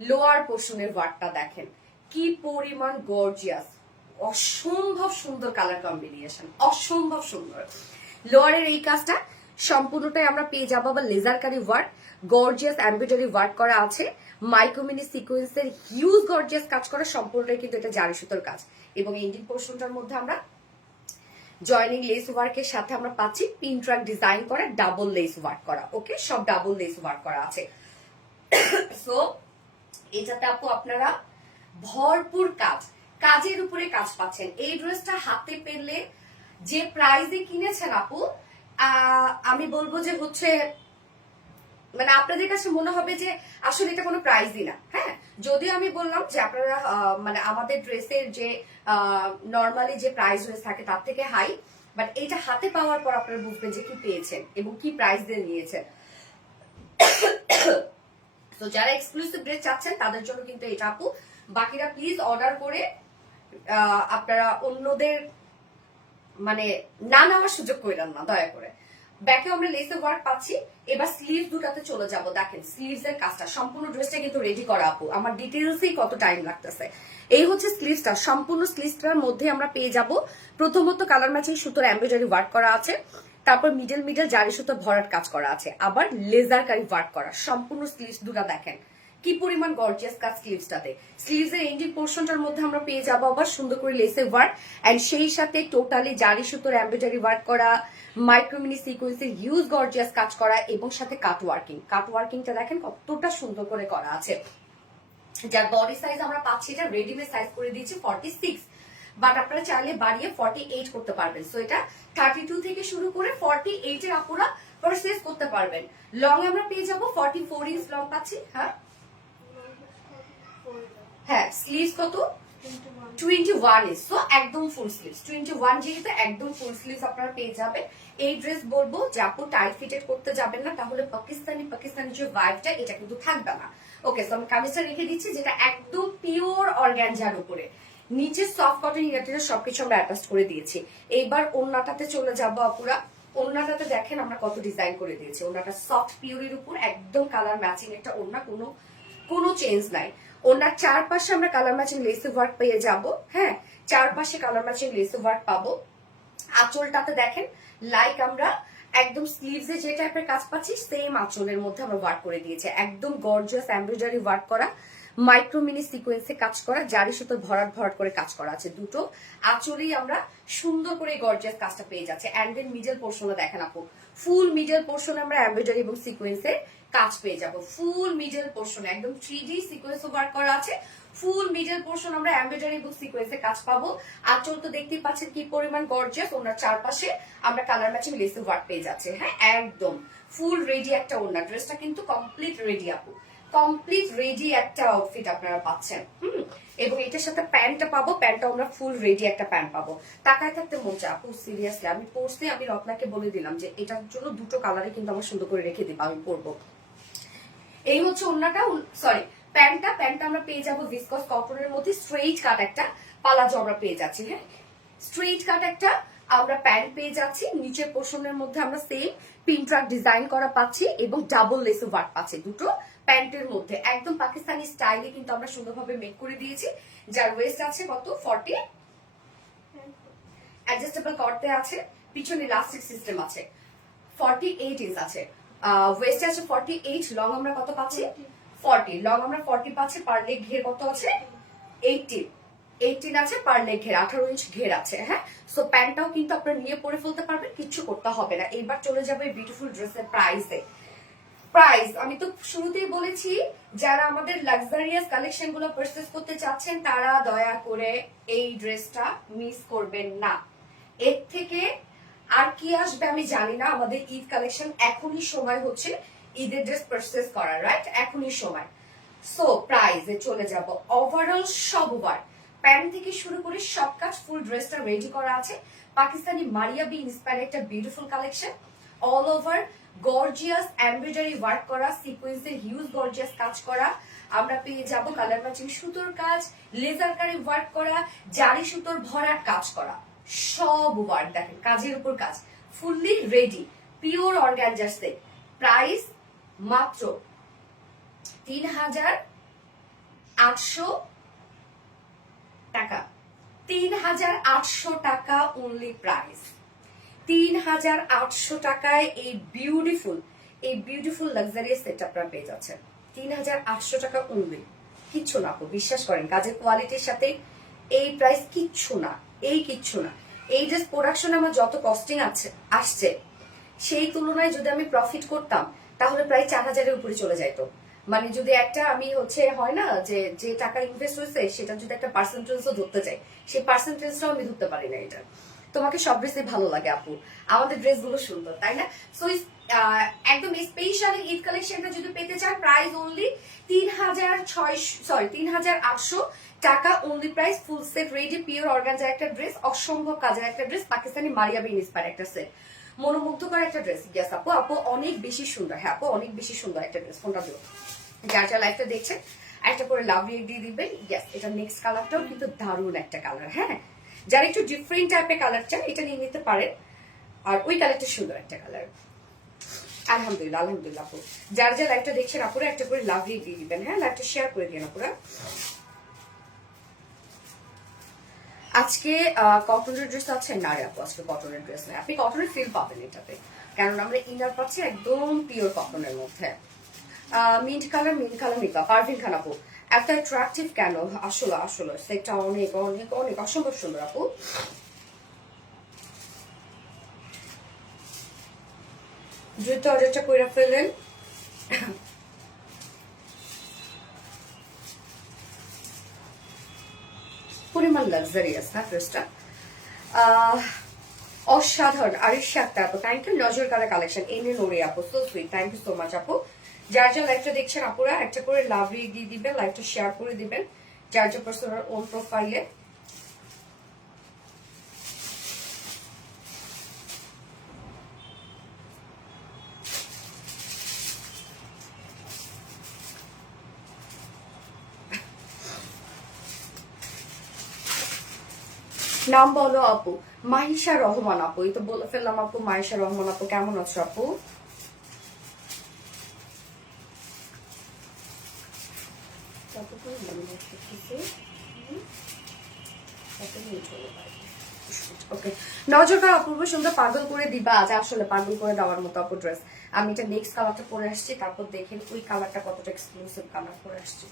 লোয়ার পোর্শনের ওয়ার্কটা দেখেন কি পরিমাণ গর্জিয়াস, অসম্ভব সুন্দর কালার কম্বিনেশন, অসম্ভব সুন্দর। লোয়ারের এই কাজটা সম্পূর্ণটাই আমরা পেয়ে যাবো আবার লেজার কারি ওয়ার্ক, গর্জিয়াস এমব্রয়ডারি ওয়ার্ক করা আছে, মাইক্রোমিনি সিকোয়েন্সের হিউজ গর্জিয়াস কাজ করা, সম্পূর্ণটাই কিন্তু এটা জারি সুতোর কাজ। এবং এন্ডিং পোর্শনটার মধ্যে আমরা জয়নিং লেস ওয়ার্কের সাথে আমরা পাচ্ছি পিন ট্রাক ডিজাইন করা, ডাবল লেস ওয়ার্ক করা। ওকে, সব ডাবল লেস ওয়ার্ক করা আছে। সো এটাতে আপু আপনারা ভরপুর কাজ, কাজের উপরে কাজ পাচ্ছেন। এই ড্রেসটা হাতে পেলে যে প্রাইসে কিনেছেন আপু, আমি বলবো যে হচ্ছে মানে আপনাদের কাছে মনে হবে যে আসলে এটা কোনো প্রাইসই না। হ্যাঁ, যদিও আমি বললাম যে আপনারা মানে আমাদের ড্রেসের যে নর্মালি যে প্রাইস ড্রেস থাকে তার থেকে হাই, বাট এটা হাতে পাওয়ার পর আপনারা বুঝবেন যে কি পেয়েছেন এবং কি প্রাইস দিয়ে নিয়েছেন। তো যারা এক্সক্লুসিভ ড্রেস চাচ্ছেন তাদের জন্য কিন্তু এটা আপু। বাকিরা প্লিজ অর্ডার করে আপনারা অন্যদের মানে না নেওয়ার সুযোগ করেন না দয়া করে। ব্যাকে আমরা লেসের ওয়ার্ক পাচ্ছি। এবার স্লিভস দুটাতে চলে যাব। দেখেন স্লিভস এর কাজটা, সম্পূর্ণ ড্রেসটা কিন্তু রেডি করা আপু, আমার ডিটেইলসেই কত টাইম লাগতেছে। এই হচ্ছে স্লিভসটা, সম্পূর্ণ স্লিভসটার মধ্যে আমরা পেয়ে যাব প্রথমত কালার ম্যাচিং সুতোর এমব্রয়ডারি ওয়ার্ক করা আছে, তারপর মিডল জারি সুতো ভরাট কাজ করা আছে, আবার লেজার কারি ওয়ার্ক করা। সম্পূর্ণ স্লিভস দুটা দেখেন কি পরিমাণ গর্জিয়াস কাজ স্লিভসটাতে। স্লিভস এর এন্ডিং পোর্শনটার মধ্যে আমরা পেয়ে যাবো আবার সুন্দর করে লেসের ওয়ার্ক, এন্ড সেই সাথে টোটালি জারি সুতোর এমব্রয়ডারি ওয়ার্ক করা, মাইক্রোমিনি সিকোয়েন্সের হিউজ গর্জিয়াস কাজ করা এবং সাথে কাট ওয়ার্কিংটা দেখেন কতটা সুন্দর করে করা আছে। যার বডি সাইজ আমরা পাচ্ছি, এটা রেডিমেড সাইজ করে দিয়েছি 46, বাট আপনারা চাইলে বাড়িয়ে 48 করতে পারবেন। সো এটা 32 থেকে শুরু করে 48 এর আপুরা পারচেজ করতে পারবেন। লং আমরা পেয়ে যাবো 44 ইঞ্চ লং পাচ্ছি। হ্যাঁ স্লিভস কত 21 ইঞ্চ, সো একদম ফুল স্লিভস 21, যেহেতু একদম ফুল স্লিভস আপনারা পেয়ে যাবেন। এই ড্রেস বলবো যে আপু টাইট ফিটেড করতে যাবেন না, তাহলে পাকিস্তানি যে ভাইবটা এটা কিন্তু থাকবে না। ওকে, সো আমি কামিজটা রেখে দিচ্ছি, যেটা একদম পিওর অর্গানজার উপরে, নিচে সফট কটন ইনার সবকিছু আমরা অ্যাটাচ করে দিয়েছি। এইবার ওড়নাটাতে চলে যাবো আপুরা। ওড়নাটাতে দেখেন আমরা কত ডিজাইন করে দিয়েছি। ওড়নাটা সফট পিওরের উপর একদম কালার ম্যাচিং একটা ওড়না, কোনো চেঞ্জ নাই। ওনার চারপাশে আমরা কালার ম্যাচিং লেস ওয়ার্ক পেয়ে যাব। হ্যাঁ, চারপাশে কালার ম্যাচিং লেস ওয়ার্ক পাবো। আঁচলটাতে দেখেন লাইক আমরা একদম স্লিভসে যে টাইপের কাজ পাচ্ছি সেম আঁচলের মধ্যে আমরা ওয়ার্ক করে দিয়েছি। একদম গর্জিয়াস এমব্রয়ডারি ওয়ার্ক করা, মাইক্রো মিনি সিকোয়েন্সে কাজ করা, জারি সুতো ভরাট ভরাট করে কাজ করা আছে। দুটো আঁচলেই আমরা সুন্দর করে গর্জিয়াস কাজটা পেয়ে যাচ্ছে। অ্যান্ড দেন মিডল পোর্শনে দেখেন আপু, ফুল মিডল পোর্শনে আমরা এমব্রয়ডারি এবং সিকোয়েন্সের কাজ পেয়ে যাব। ফুল মিডল পোর্শনে একদম 3D সিকোয়েন্স ওয়ার্ক করা আছে। ফুল মিডল পোর্শন আমরা এমব্রয়ডারি এবং সিকোয়েন্সে কাজ পাবো। আঁচল তো দেখতেই পাচ্ছেন কি পরিমাণ গর্জিয়াস। ওনার চারপাশে আমরা কালার ম্যাচিং লেস ওয়ার্ক পেয়ে যাচ্ছে। হ্যাঁ, একদম ফুল রেডি একটা ওড়না। ড্রেসটা কিন্তু কমপ্লিট রেডি আপু, কমপ্লিট রেডি একটা আউটফিট আপনারা পাচ্ছেন। এবং এটার সাথে প্যান্টটা পাবো, প্যান্টটা আমরা ফুল রেডি একটা প্যান্ট পাবো। তাকায় থাকতে মন চায় আপু, সিরিয়াসলি আমি পরছি, আমি রত্নাকে বলে দিলাম যে এটার জন্য দুটো কালারে কিন্তু আমার সুন্দর করে রেখে দিবা, আমি পরবো। এই হচ্ছে ওড়নাটা, সরি প্যান্টটা আমরা পেয়ে যাবো ভিসকস কটনের মধ্যে স্ট্রেইট কাট একটা পালাজো আমরা পেয়ে যাচ্ছি। হ্যাঁ, স্ট্রেইট কাট একটা আমরা প্যান্ট পেয়ে যাচ্ছি। নিচের পোর্শনের মধ্যে আমরা সেম পিনট্রাক ডিজাইন করা পাচ্ছি এবং ডাবল লেস ওয়ার্ক পাচ্ছি দুটো প্যান্টের মধ্যে। একদম পাকিস্তানি স্টাইলে কিন্তু আমরা সুন্দরভাবে মেক করে দিয়েছি। যার ওয়েস্ট আছে কত 40, অ্যাডজাস্টেবল করতে আছে, পিছনে ইলাস্টিক সিস্টেম আছে, 48 ইঞ্চ আছে। ওয়েস্ট আছে 48, লং আমরা কত পাচ্ছি 40, লং আমরা 40 পাচ্ছি। পার লেগ ঘের কত আছে 18 আছে, পার লেগ ঘের 18 ইঞ্চ ঘের আছে। হ্যাঁ, সো প্যান্টটাও কিন্তু আপনারা নিয়ে পরে ফেলতে পারবেন, কিচ্ছু করতে হবে না। এইবার চলে যাবে এই বিউটিফুল ড্রেসের প্রাইসে। প্রাইস আমি তো শুরুতেই বলেছি, যারা আমাদের লাক্সারিয়াস কালেকশন গুলো পারচেজ করতে চাচ্ছেন তারা দয়া করে এই ড্রেসটা মিস করবেন না। এর থেকে আর কি আসবে আমি জানি না। আমাদের ঈদ কালেকশন এখনই সময় হচ্ছে ঈদের ড্রেস পারচেজ করার, রাইট? এখনই সময়। সো প্রাইসে চলে যাব। ওভারঅল সব ওভার প্যান্ট থেকে শুরু করে সব কাজ ফুল ড্রেসটা রেডি করা আছে। পাকিস্তানি মারিয়া বি ইন্সপায়ার একটা beautiful collection. All over gorgeous embroidery work করা, সিকোয়েন্সের হিউজ গর্জিয়াস কাজ করা। আমরা পেয়ে যাব কালার ম্যাচিং সুতোর কাজ, লেজার কারে ওয়ার্ক করা, জারি সুতোর ভরাট কাজ করা, সব ওয়ার্ক দেখেন, কাজের উপর কাজ, fully ready, pure organza set. Price মাত্র ৩,৮০০ টাকা, ৩,৮০০ টাকা অনলি প্রাইস। ৩,৮০০ টাকায় এই বিউটিফুল লাক্সারিয়াস সেট আপনারা পেয়ে যাচ্ছেন। ৩,৮০০ টাকা অনলি, কিচ্ছু না আপু, বিশ্বাস করেন কাজের কোয়ালিটির সাথে এই প্রাইস কিচ্ছু না, কিচ্ছু না। এই ড্রেস প্রোডাকশন আমার যত কস্টিং আসছে সেই তুলনায় যদি আমি প্রফিট করতাম তাহলে প্রায় ৪,০০০-এর উপরে চলে যাইতো। মানে যদি একটা আমি হয় না যে টাকা ইনভেস্ট হয়েছে সেটা যদি একটা পার্সেন্টেজও ধরতে চাই, সেই পার্সেন্টেজটাও আমি ধরতে পারি না। এটা তোমাকে সব ড্রেসই ভালো লাগে আপু, আমাদের ড্রেসগুলো সুন্দর, তাই না? সো একদম স্পেশাল ঈদ কালেকশনটা যদি পেতে চান প্রাইস অনলি ৩,৮০০ টাকা only price. Full set ready, pure অর্গানজার একটা ড্রেস, অসম্ভব কাজের একটা ড্রেস, পাকিস্তানি মারিয়া বি ইন্সপায়ার একটা সেট, মনোমুগ্ধকর একটা ড্রেস। ইয়েস আপু অনেক বেশি সুন্দর। হ্যাঁ আপু অনেক বেশি সুন্দর একটা ড্রেস। ফোনটা দিও, যার যা লাইফটা দেখছেন একটা করে লাভ রিয়েক্ট দিয়ে দিবেন। ইয়েস, এটা নেক্সট কালারটাও কিন্তু দারুণ একটা কালার। হ্যাঁ, যারা একটু ডিফারেন্ট টাইপের কালার চান এটা নিয়ে নিতে পারেন। আর ওই কালারটা সুন্দর একটা কালার। আলহামদুলিল্লাহ আপু, যার যা লাইভটা দেখছেন আপুরা একটা করে লাভ রিয়েক্ট দিয়ে দিবেন। হ্যাঁ, লাইভটা শেয়ার করে দিন আপুরা। আজকে কটনের ড্রেস আছে না রে আপু? আজকে কটনের ড্রেস নেই, আপনি কটনের ফিল পাবেন এটাতে, কারণ আমরা ইনার পাচ্ছি একদম পিওর কটনের মধ্যে। মিন্ট কালার নিবা পারভিন খান আপু। এত অ্যাট্রাকটিভ কেন? আসলে সেটটা অনেক অনেক অনেক অসম্ভব সুন্দর আপু। দ্রুত অর্ডারটা করে ফেলেন। পরিমাণ লাক্সারিয়াস না ড্রেসটা, অসাধারণ। আরিশা আক্তার আপু থ্যাংক ইউ। নজর কারা কালেকশন এনে নোরে আপু so sweet, thank you so much আপু। যার যার লাইভটা দেখছেন আপুরা একটা করে লাভ দিয়ে দিবেন, লাইভটা শেয়ার করে দিবেন যার যার পার্সোনাল ওন প্রোফাইলে। নাম বলো আপু। মাহিশা রহমান আপু, এই তো বলে ফেললাম আপু। মাহিশা রহমান আপু কেমন আছো আপু? ওকে, নজর করা অপূর্ব সুন্দর পাগল করে দিবা আজ, আসলে পাগল করে দেওয়ার মতো আপু ড্রেস। আমি এটা নেক্সট কালারটা পরে আসছি, তারপর দেখেন ওই কালারটা কতটা এক্সক্লুসিভ কালার পরে আসছি।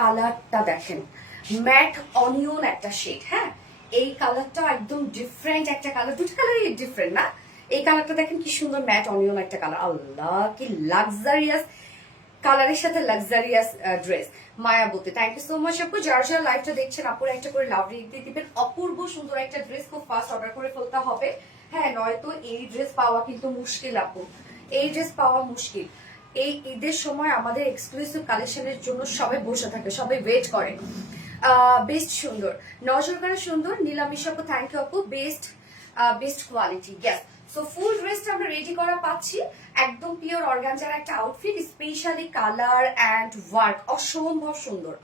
কালারটা দেখেন, ম্যাট অনিয়ন একটা শেড। হ্যাঁ, এই কালারটা একদম ডিফারেন্ট একটা কালার, দুটো কালারই ডিফারেন্ট না? এই কালারটা দেখেন কি সুন্দর ম্যাট অনিয়ন একটা কালার। আল্লাহ কি লাক্সারিয়াস কালারের সাথে লাক্সারিয়াস ড্রেস। মায়াবতী থ্যাংক ইউ সো মাচ আপু। যার যার লাইভটা দেখছেন আপুর একটা করে লাভ দিয়ে দিবেন। অপূর্ব সুন্দর একটা ড্রেস খুব ফাস্ট অর্ডার করে ফেলতে হবে। হ্যাঁ, নয়তো এই ড্রেস পাওয়া কিন্তু মুশকিল আপু, এই ড্রেস পাওয়া মুশকিল। এই ঈদের সময় আমাদের এক্সক্লুসিভ কালেকশনের জন্য সবাই বসে থাকে, সবাই ওয়েট করে। বেস্ট সুন্দর, নজর করা সুন্দর। নীলামিশা আপু থ্যাংক ইউ আপু। Best best quality, yes. So full ড্রেসটা আমরা রেডি করা পাচ্ছি, একদম পিওর অর্গানজার একটা outfit, specially colour and work অসম্ভব সুন্দর,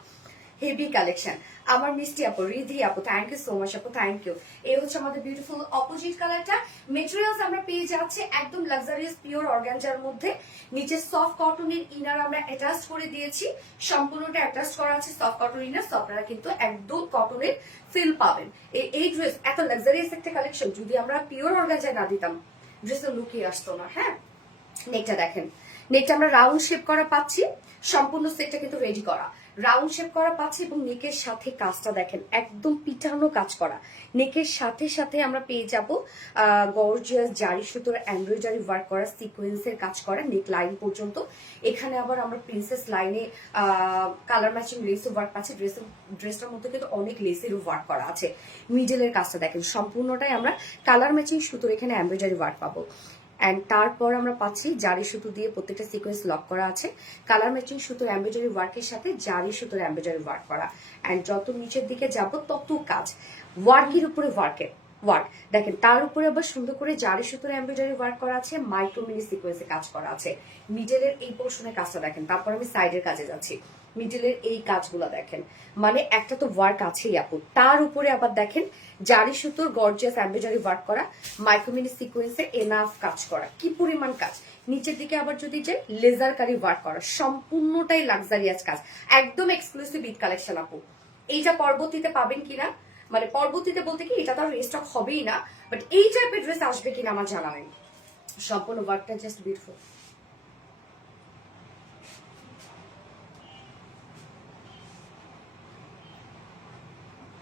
হেভি কালেকশন। আমার মিষ্টি আপু, রিধি আপু থ্যাংক ইউ সো মাচ আপু, থ্যাংক ইউ। এই হচ্ছে আমাদের বিউটিফুল অপোজিট কালারটা। মেটেরিয়ালস আমরা পেয়ে যাচ্ছি একদম লাক্সারিয়াস পিওর অর্গানজার মধ্যে। নিচে সফট কটনের ইনার আমরা অ্যাটাচ করে দিয়েছি, সম্পূর্ণটা অ্যাটাচ করা আছে সফট কটন ইনার। আপনারা কিন্তু একদম কটনের ফিল পাবেন। এই ড্রেস এত লাক্সারিয়াস একটা কালেকশন যদি আমরা পিওর অর্গানজায় না দিতাম, ড্রেসের লুকিয়ে আসতো না। হ্যাঁ, নেকটা দেখেন, নেকটা আমরা রাউন্ড শেপ করা পাচ্ছি, সম্পূর্ণ সেটটা কিন্তু রেডি করা, রাউন্ড শেপ করা পাচ্ছি। এবং নেকের সাথে কাজটা দেখেন একদম পিটানো কাজ করা। নেকের সাথে সাথে আমরা পেয়ে যাব গর্জিয়াস জারি সুতোর এমব্রয়ডারি ওয়ার্ক করা, সিকোয়েন্সের কাজ করা নেক লাইন পর্যন্ত। এখানে আবার আমরা প্রিন্সেস লাইনে কালার ম্যাচিং লেসও ওয়ার্ক পাচ্ছি। ড্রেসটার মধ্যে কিন্তু অনেক লেসেরও ওয়ার্ক করা আছে। মিডলের কাজটা দেখেন সম্পূর্ণটাই আমরা কালার ম্যাচিং সুতোর এখানে এমব্রয়ডারি ওয়ার্ক পাবো। অ্যান্ড তারপর আমরা পাচ্ছি জারি সুতো দিয়ে প্রত্যেকটা সিকোয়েন্স লক করা আছে, কালার ম্যাচিং সুতোর এমব্রয়ডারি ওয়ার্কের সাথে জারি সুতোর এমব্রয়ডারি ওয়ার্ক করা। অ্যান্ড যত নিচের দিকে যাব তত কাজ ওয়ার্কের উপরে ওয়ার্ক দেখেন। তার উপরে আবার সুন্দর করে জারি সুতোর এমব্রয়ডারি ওয়ার্ক করা আছে, মাইক্রো মিনি সিকোয়েন্সে কাজ করা আছে। মিডলের এই পোর্শনের কাজটা দেখেন। তারপর আমি সাইডের কাজে যাচ্ছি, মিডলের এই কাজগুলো দেখেন, মানে একটা তো ওয়ার্ক আছেই আপু, তার উপরে আবার দেখেন জারি সুতোর গর্জিয়াস এমব্রয়ডারি ওয়ার্ক করা, মাইক্রোমিনি সিকোয়েন্সে এনাফ কাজ করা, কি পরিমাণ কাজ। নিচের দিকে আবার যদি যে লেজার কারি ওয়ার্ক করা, সম্পূর্ণটাই লাক্সারিয়াস কাজ, একদম এক্সক্লুসিভ ঈদ কালেকশন আপু। এইটা পরবর্তীতে পাবেন কিনা, মানে পরবর্তীতে বলতে কি এটা তো আর রিস্টক হবেই না, বাট এই টাইপের ড্রেস আসবে কিনা আমার জানা নেই। সম্পূর্ণ ওয়ার্কটা জাস্ট বিউটিফুল।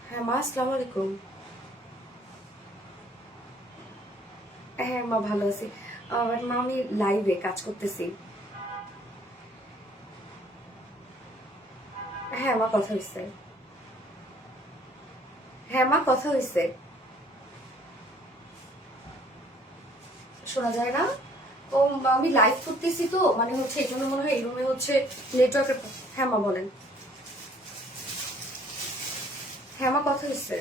হ্যাঁ মা, আসসালামু আলাইকুম। হ্যাঁ মা, ভালো আছি। বাট মা আমি লাইভে কাজ করতেছি। হ্যাঁ মা, কথা হয়েছে। হ্যাঁ মা, কথা হয়েছে। শোনা যায় না। ও আমি লাইভ করতেছি তো, মানে হচ্ছে এই জন্য মনে হয় এই রুমে হচ্ছে নেটওয়ার্কের। হ্যাঁ মা বলেন। হ্যাঁ মা কথা হচ্ছে।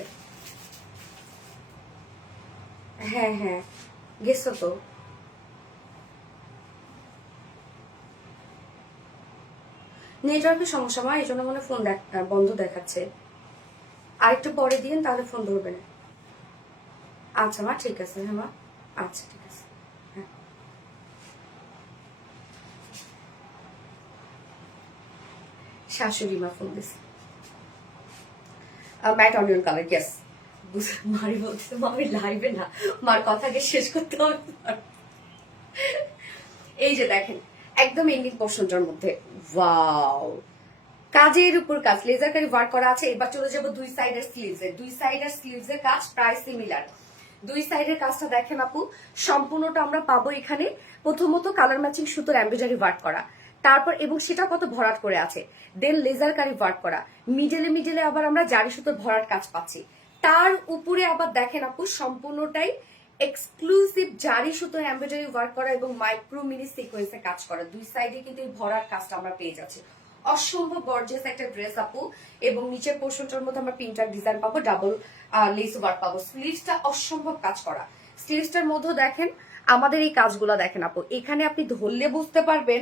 হ্যাঁ হ্যাঁ গেছো তো। নেটওয়ার্কের সমস্যা মা, এই জন্য মনে ফোন বন্ধ দেখাচ্ছে। আরেকটু পরে দিন তাহলে ফোন ধরবে না। আচ্ছা মা ঠিক আছে। হ্যাঁ মা আচ্ছা ঠিক আছে। হ্যাঁ শাশুড়ি মা ফোন দিছে। Matte onion colour, yes. মারি বলছে আমি লাইভে না, মার কথাকে শেষ করতে হবে। এই যে দেখেন একদম এন্ডিং পোর্শনটার মধ্যে ওয়াও, কাজের উপর কাজ, লেজার কারি ওয়ার্ক করা আছে। এবার চলে যাবো দুই সাইডের স্লিভসে। দুই সাইডের স্লিভসের কাজ প্রায় সিমিলার। দুই সাইডের কাজটা দেখেন আপু, সম্পূর্ণটা আমরা পাবো এখানে প্রথমত কালার ম্যাচিং সুতোর এমব্রয়ডারি ওয়ার্ক করা, তারপর এবং সেটা কত ভরাট করে আছে, দেন লেজার কারি ওয়ার্ক করা, মিডলে মিডলে আবার আমরা জারি সুতোর ভরাট কাজ পাচ্ছি। তার উপরে আবার দেখেন আপু সম্পূর্ণটাই এক্সক্লুসিভ জারি সুতোর এমব্রয়ডারি ওয়ার্ক করা এবং মাইক্রো মিনি সিকোয়েন্সে কাজ করা। দুই সাইডে কিন্তু এই ভরাট কাজটা আমরা পেয়ে যাচ্ছি। অসম্ভব গর্জিয়াস একটা ড্রেস আপু। এবং নিচের পোর্শনটার মধ্যে আমরা প্রিন্টার ডিজাইন পাবো, ডাবল লেস ওয়ার্ক পাবো। স্লিভসটা অসম্ভব কাজ করা। স্লিভসটার মধ্যে দেখেন আমাদের এই কাজগুলো দেখেন আপু, এখানে আপনি ধরলে বুঝতে পারবেন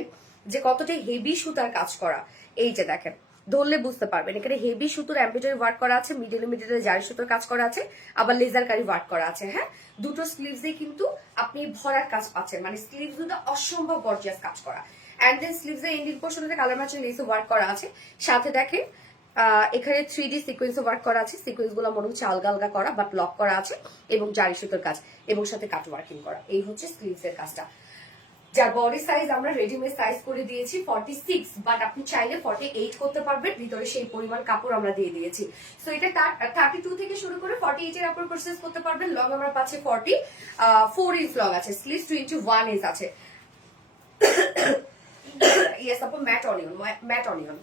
যে কতটা হেভি সুতার কাজ করা। এই যে দেখেন ধরলে বুঝতে পারবেন এখানে হেভি সুতোর এমব্রয়ডারি ওয়ার্ক করা আছে, মিডলে মিডলে জারি সুতোর কাজ করা আছে, আবার লেজার কারি ওয়ার্ক করা আছে। হ্যাঁ দুটো স্লিভসে কিন্তু আপনি ভরার কাজ পাচ্ছেন, মানে স্লিভস দুটো অসম্ভব গর্জিয়াস কাজ করা। অ্যান্ড দেন স্লিভসের এন্ডিং পোর্শনে কালার ম্যাচিং লেস ওয়ার্ক করা আছে। সাথে দেখেন এখানে 3D সিকোয়েন্স ওয়ার্ক করা আছে। সিকোয়েন্স গুলো মনে হচ্ছে আলগা আলগা করা বাট লক করা আছে, এবং জারি সুতোর কাজ এবং সাথে কাট ওয়ার্কিং করা। এই হচ্ছে স্লিভস এর কাজটা, যার বডি সাইজ আমরা রেডিমেড সাইজ করে দিয়েছি 46, বাট আপনি চাইলে 48 করতে পারবেন, ভিতরে সেই পরিমাণ কাপড় আমরা দিয়ে দিয়েছি। সো এটা 32 থেকে শুরু করে 48 এর আপর পারচেজ করতে পারবেন। লং আমরা পাচ্ছি 44 ইঞ্চ লং আছে, স্লিভস 21 ইঞ্চ আছে। ইয়েস আপু ম্যাট অনিয়ন, ম্যাট অনিয়ন।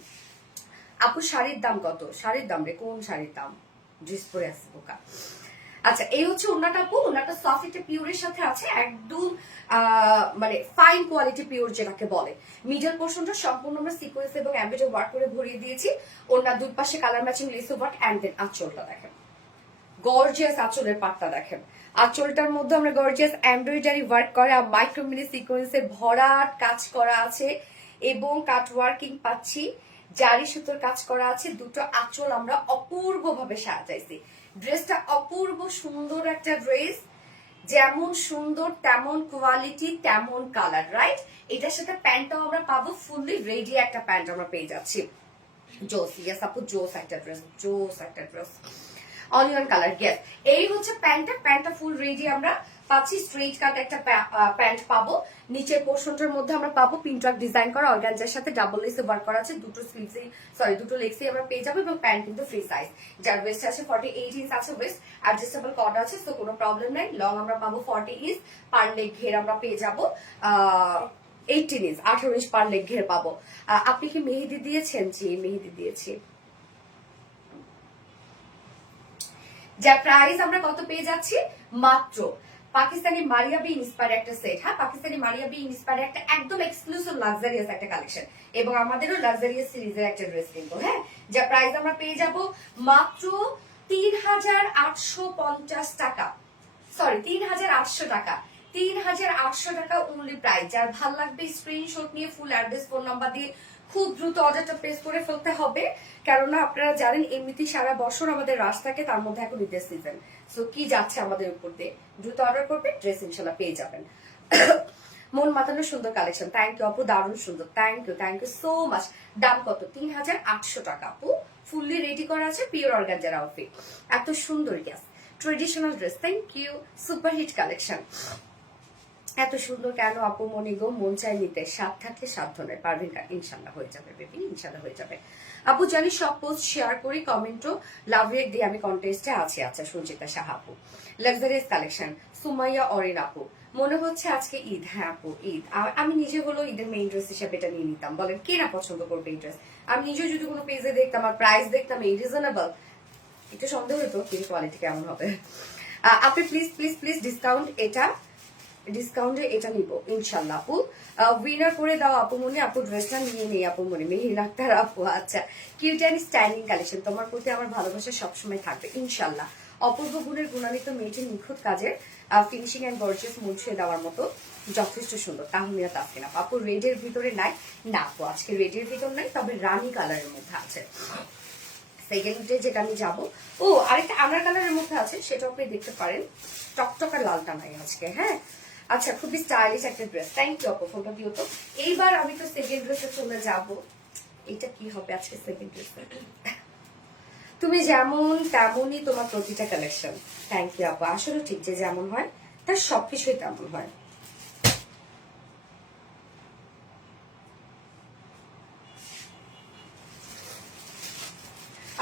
আপু শাড়ির দাম কত? শাড়ির দাম রে, কোন শাড়ির দাম? ড্রেস পরে আসছে বোকা। আচ্ছা এই হচ্ছে ওনাটা আপু, ওনাটা সফট একটা পিওরের সাথে আছে, একদম মানে ফাইন কোয়ালিটি পিওর যেটাকে বলে। মিডল পোর্শনটা সম্পূর্ণ আমরা সিকোয়েন্স এবং এমব্রয়ডারি ওয়ার্ক করে ভরিয়ে দিয়েছি। ওনার দুই পাশে colour matching lace work, and then আঁচলটা দেখেন গর্জিয়াস, আঁচলের পাটটা দেখেন। আঁচলটার মধ্যে আমরা গর্জিয়াস এমব্রয়ডারি ওয়ার্ক করা মাইক্রো মিনি সিকোয়েন্সের ভরাট কাজ করা আছে এবং কাট ওয়ার্কিং পাচ্ছি, জারি সুতোর কাজ করা আছে। দুটো আঁচল আমরা অপূর্ব ভাবে সাজাইছি। ড্রেসটা অপূর্ব সুন্দর একটা ড্রেস, যেমন সুন্দর তেমন কোয়ালিটি তেমন কালার, রাইট? এটার সাথে প্যান্টটাও আমরা পাবো, ফুললি রেডি একটা প্যান্ট আমরা পেয়ে যাচ্ছি। জোস, ইয়েস আপু জোস একটা ড্রেস, জোস একটা ড্রেস। Onion colour, yes. এই হচ্ছে প্যান্টটা, প্যান্টটা ফুল রেডি আমরা পাচ্ছি। স্ট্রেট কাট একটা প্যান্ট পাবো। নিচের পোর্শনটার মধ্যে আমরা পাবো পিনট্রাক ডিজাইন করা অর্গানজার সাথে ডাবল লেসে ওয়ার্ক করা আছে। দুটো স্লিভসে দুটো লেগসে আমরা পেয়ে যাবো, এবং প্যান্ট কিন্তু ফ্রি সাইজ। যার ওয়েস্ট আছে 48 ইঞ্চ আছে, ওয়েস্ট অ্যাডজাস্টেবল কর্ড আছে, তো কোনো প্রবলেম নাই। লং আমরা পাবো 40 ইঞ্চ, পার লেগ ঘের আমরা পেয়ে যাবো 18 ইঞ্চ, 18 ইঞ্চ পার লেগ ঘের পাবো। আপনি কি মেহেদি দিয়েছেন? জি মেহেদি দিয়েছি। যার প্রাইস আমরা কত পেয়ে যাচ্ছি? মাত্র পাকিস্তানি মারিয়াবি ইন্সপায়ার একটা সেট। হ্যাঁ পাকিস্তানি মারিয়াবি ইন্সপায়ার একটা একদম এক্সক্লুসিভ লাক্সারিয়াস একটা কালেকশন, এবং আমাদেরও লাক্সারিয়াস সিরিজের একটা ড্রেস কিন্তু। হ্যাঁ যার প্রাইস আমরা পেয়ে যাব মাত্র 3850 টাকা, সরি 3800 টাকা, 3800 টাকা অনলি প্রাইস। যার ভাল লাগবে স্ক্রিনশট নিয়ে ফুল অ্যাড্রেস ফোন নাম্বার দিয়ে খুব দ্রুত অর্ডারটা প্লেস করে ফেলতে হবে, কেননা আপনারা জানেন এমনিতেই সারা বছর আমাদের রাশ থাকে, তার মধ্যে এখন ঈদের সিজন, সো কি যাচ্ছে আমাদের উপর দিয়ে। দ্রুত অর্ডার করবেন, ড্রেস ইনশাল্লাহ পেয়ে যাবেন। মন মাতানো সুন্দর কালেকশন, থ্যাংক ইউ আপু, দারুণ সুন্দর, থ্যাংক ইউ সো মাচ। দাম কত? 3800 টাকা আপু, ফুললি রেডি করা আছে, পিওর অর্গানজার আউটফিট, এত সুন্দর গ্যাস traditional dress. Thank you, super hit collection. এত সুন্দর কেন আপু মনে গো, মন চাই নিতে, সাত থাকলে সাধ্য নয়, পারবেন ইনশাল্লাহ হয়ে যাবে বেবি, ইনশাল্লাহ হয়ে যাবে। আপু জানি সব পোস্ট শেয়ার করি, কমেন্টও লাভ রেক দিয়ে আমি কন্টেস্টে আছি। আচ্ছা সঞ্চিতা সাহা আপু, লাক্সারিয়াস কালেকশন, সুমাইয়া অরিন আপু, মনে হচ্ছে আজকে ঈদ। হ্যাঁ আপু ঈদ, আমি নিজে হলো ঈদের মেইন ড্রেস হিসেবে এটা নিয়ে নিতাম, বলেন কে না পছন্দ করবে এই ড্রেস। আমি নিজে যদি কোনো পেজে দেখতাম আর প্রাইস দেখতাম এই রিজনেবল, একটু সন্দেহ হতো কি কোয়ালিটি কেমন হবে। আপনি প্লিজ প্লিজ প্লিজ ডিসকাউন্ট এটা ডিসকাউন্টে এটা নিব ইনশাল্লাহ আপু। উইনার করে দাও আপু মনে, আপু ড্রেসটা নিয়ে নেই আপু মনে, মেহির আক্তার আপু। আচ্ছা, কিউট অ্যান্ড স্টাইলিং কালেকশন, তোমার প্রতি আমার ভালোবাসা সবসময় থাকবে ইনশাল্লাহ। অপূর্ব গুণের গুণান্বিত মেয়েটির নিখুঁত কাজের ফিনিশিং অ্যান্ড গর্জিয়াস মন ছুঁয়ে দেওয়ার মতো যথেষ্ট সুন্দর। তাহমিয়া তাসকিন আপু রেডের ভিতরে নাই না আপু, আজকে রেডের ভিতর নাই, তবে রানী কালারের মধ্যে আছে। সেকেন্ডে যেটা আমি যাবো, ও আরেকটা আনার কালারের মধ্যে আছে, সেটা আপনি দেখতে পারেন। টকটকা লালটা নাই আজকে, হ্যাঁ। আচ্ছা, খুবই স্টাইলিশ একটা ড্রেস। থ্যাংক ইউ আপু, ফোনটা দিও তো। এইবার আমি তো সেকেন্ড ড্রেসে চলে যাব। এটা কি হবে আজকে সেকেন্ড ড্রেস? তুমি যেমন তেমনই তোমার প্রতিটা কালেকশন। থ্যাংক ইউ আপু, আসলে ঠিক যে যেমন হয় তার সবকিছুই তেমন হয়।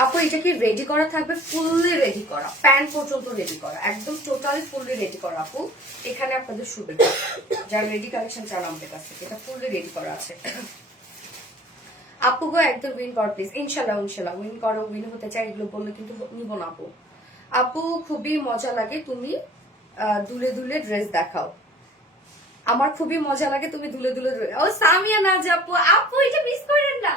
আপু এটা কি রেডি করা থাকবে? ফুললি রেডি করা, প্যান্ট পর্যন্ত রেডি করা, একদম টোটালি ফুললি রেডি করা আপু। এখানে আপনাদের সুবিধা, যারা রেডি কালেকশন চান আমাদের কাছ থেকে, এটা ফুললি রেডি করা আছে। আপু গো একদম উইন কর প্লিজ। ইনশাল্লাহ ইনশাল্লাহ উইন করো, উইন হতে চাই, এগুলো বললে কিন্তু নিব না আপু। আপু খুবই মজা লাগে তুমি দুলে দুলে ড্রেস দেখাও। আমার খুবই মজা লাগে তুমি দুলে দুলে। ও সামিয়া নাজ আপু, আপু এটা মিস করেন না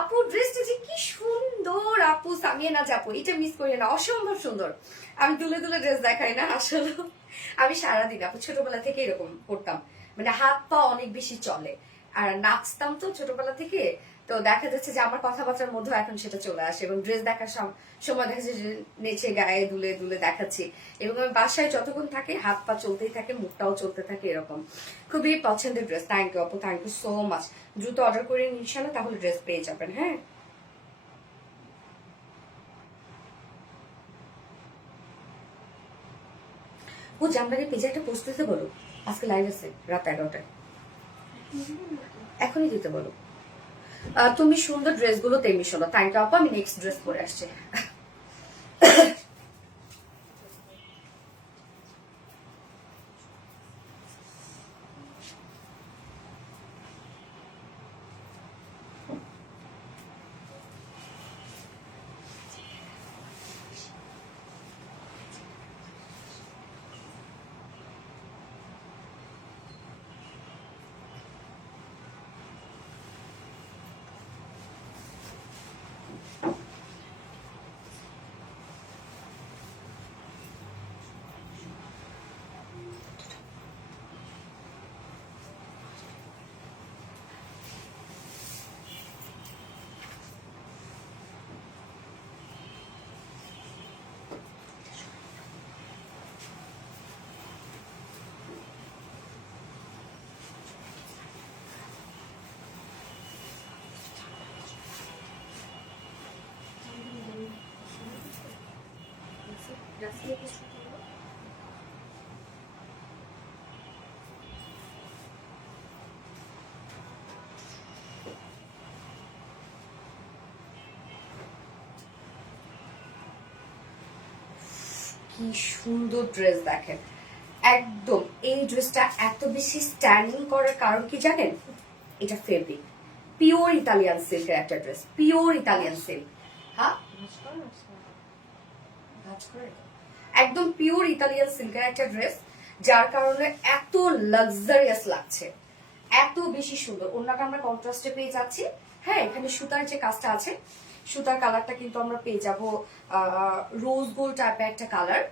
আপু, ড্রেসটা যে কি সুন্দর আপু। সামিয়া নাজ আপু এটা মিস করেন না, অসম্ভব সুন্দর। আমি দুলে দুলে ড্রেস দেখাই না আসলে, আমি সারাদিন আপু ছোটবেলা থেকে এরকম করতাম, মানে হাত পা অনেক বেশি চলে আর নাচতাম তো ছোটবেলা থেকে। তো দেখা যাচ্ছে যে আমার কথাবার্তার মধ্যে এখন সেটা চলে আসে, এবং ড্রেস দেখার সময় দেখা যাচ্ছে যে নেচে গায়ে দুলে দুলে দেখাচ্ছি, এবং আমি বাসায় যতক্ষণ থাকে হাত পা চলতেই থাকে, মুখটাও চলতে থাকে, এরকম। খুবই পছন্দের ড্রেস। থ্যাংক ইউ আপু, থ্যাংক ইউ সো মাচ। দ্রুত অর্ডার করে ইনশাল্লাহ, তাহলে ড্রেস পেয়ে যাবেন। হ্যাঁ, ও জামদানি পেজে একটা পোস্ট দিতে বলো, আজকে লাইভ আছে রাত 11টায়, এখনই দিতে বলো। তুমি সুন্দর ড্রেসগুলো তেমনি শোনো। থ্যাংক ইউ আপু, আমি নেক্সট ড্রেস পরে আসছি। কি সুন্দর ড্রেস দেখেন, একদম। এই ড্রেসটা এত বেশি স্ট্যান্ডিং করার কারণ কি জানেন? এটা ফেব্রিক, পিওর ইতালিয়ান সিল্কের একটা ড্রেস, পিওর ইতালিয়ান সিল্ক। হ্যাঁ, একদম পিওর ইতালিয়ান সিল্কের একটা ড্রেস, যার কারণে এত লাক্সারিয়াস লাগছে, এত বেশি সুন্দর। ওনাটা আমরা কন্ট্রাস্টে পেয়ে যাচ্ছি। হ্যাঁ, এখানে সুতার যে কাজটা আছে, সুতার কালারটা কিন্তু আমরা পেয়ে যাব রোজ গোল্ড টাইপের একটা কালার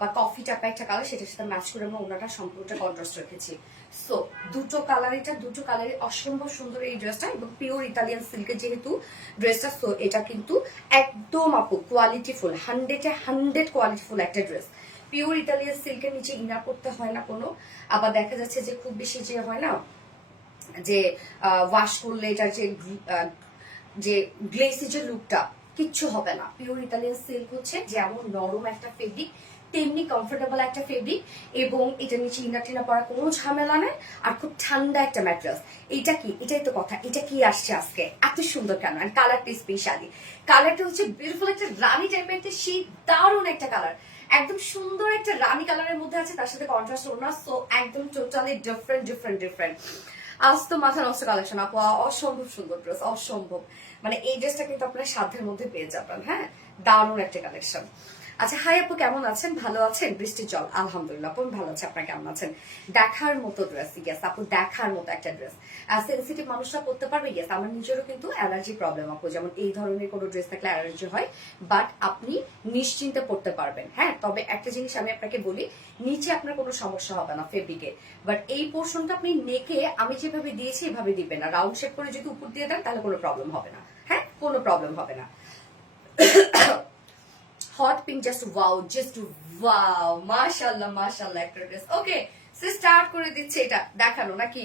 বা কফি টাইপের একটা কালার, সেটার সাথে ম্যাচ করে আমরা ওনাটা সম্পূর্ণটা কন্ট্রাস্ট রেখেছি। সো দুটো কালার, এটা দুটো কালারে অসম্ভব সুন্দর এই ড্রেসটা, এবং পিওর ইতালিয়ান সিল্কের যেহেতু ড্রেসটা, সো এটা কিন্তু একদম আপু কোয়ালিটিফুল, 100 কোয়ালিটিফুল একটা ড্রেস। পিওর ইতালিয়ান সিল্কের নিচে ইনার করতে হয় না কোনো, আবার দেখা যাচ্ছে যে খুব বেশি যে হয় না যে ওয়াশ করলে এটার যে গ্লেসি যে লুকটা, কিচ্ছু হবে না। পিওর ইতালিয়ান সিল্ক হচ্ছে যেমন নরম একটা ফেব্রিক, তেমনি কমফোর্টেবল একটা ফেব্রিক, এবং এটা নিচে ইনার টিনা পড়ার কোনো ঝামেলা নেই, আর খুব ঠান্ডা একটা ম্যাটেরিয়ালস। এইটা কি, এটাই তো কথা, এটা কি আসছে আজকে এত সুন্দর কেন? আর কালারটা স্পেশালি, কালারটা হচ্ছে বিউটিফুল একটা রানী টাইপের একটা শীত, দারুণ একটা কালার, একদম সুন্দর একটা রানী কালারের মধ্যে আছে, তার সাথে কন্ট্রাস্ট ওনা, সো একদম টোটালি ডিফারেন্ট ডিফারেন্ট ডিফারেন্ট। আজ তো মাথা নষ্ট কালেকশন আপু, অসম্ভব সুন্দর ড্রেস, অসম্ভব। মানে এই ড্রেসটা কিন্তু আপনার সাধ্যের মধ্যে পেয়ে যাবেন। হ্যাঁ, দারুণ একটা কালেকশন। আচ্ছা, হাই আপু, কেমন আছেন? ভালো আছেন? বৃষ্টির জল, আলহামদুলিল্লাহ আপু আমি ভালো আছি। আপনারা কেমন আছেন? দেখার মতো ড্রেস, ইয়েস আপু, দেখার মতো একটা ড্রেস। সেনসিটিভ মানুষরা পড়তে পারবে, ইয়েস। আমার নিজেরও কিন্তু অ্যালার্জি প্রবলেম আপু, যেমন এই ধরনের কোনো ড্রেস থাকলে অ্যালার্জি হয়, বাট আপনি নিশ্চিন্তে পড়তে পারবেন। হ্যাঁ, তবে একটা জিনিস আমি আপনাকে বলি, নিচে আপনার কোনো সমস্যা হবে না ফেব্রিকে, বাট এই পোর্শনটা আপনি নেকে আমি যেভাবে দিয়েছি এভাবে দিবেন না। রাউন্ড শেপ করে যদি উপর দিয়ে দেন তাহলে কোনো প্রবলেম হবে না। হ্যাঁ, কোনো প্রবলেম হবে না। হট পিঙ্ক, জাস্ট ওয়াও, মাশাআল্লাহ মাশাআল্লাহ একটা ড্রেস। ওকে, সো স্টার্ট করে দিচ্ছে এটা দেখানো নাকি?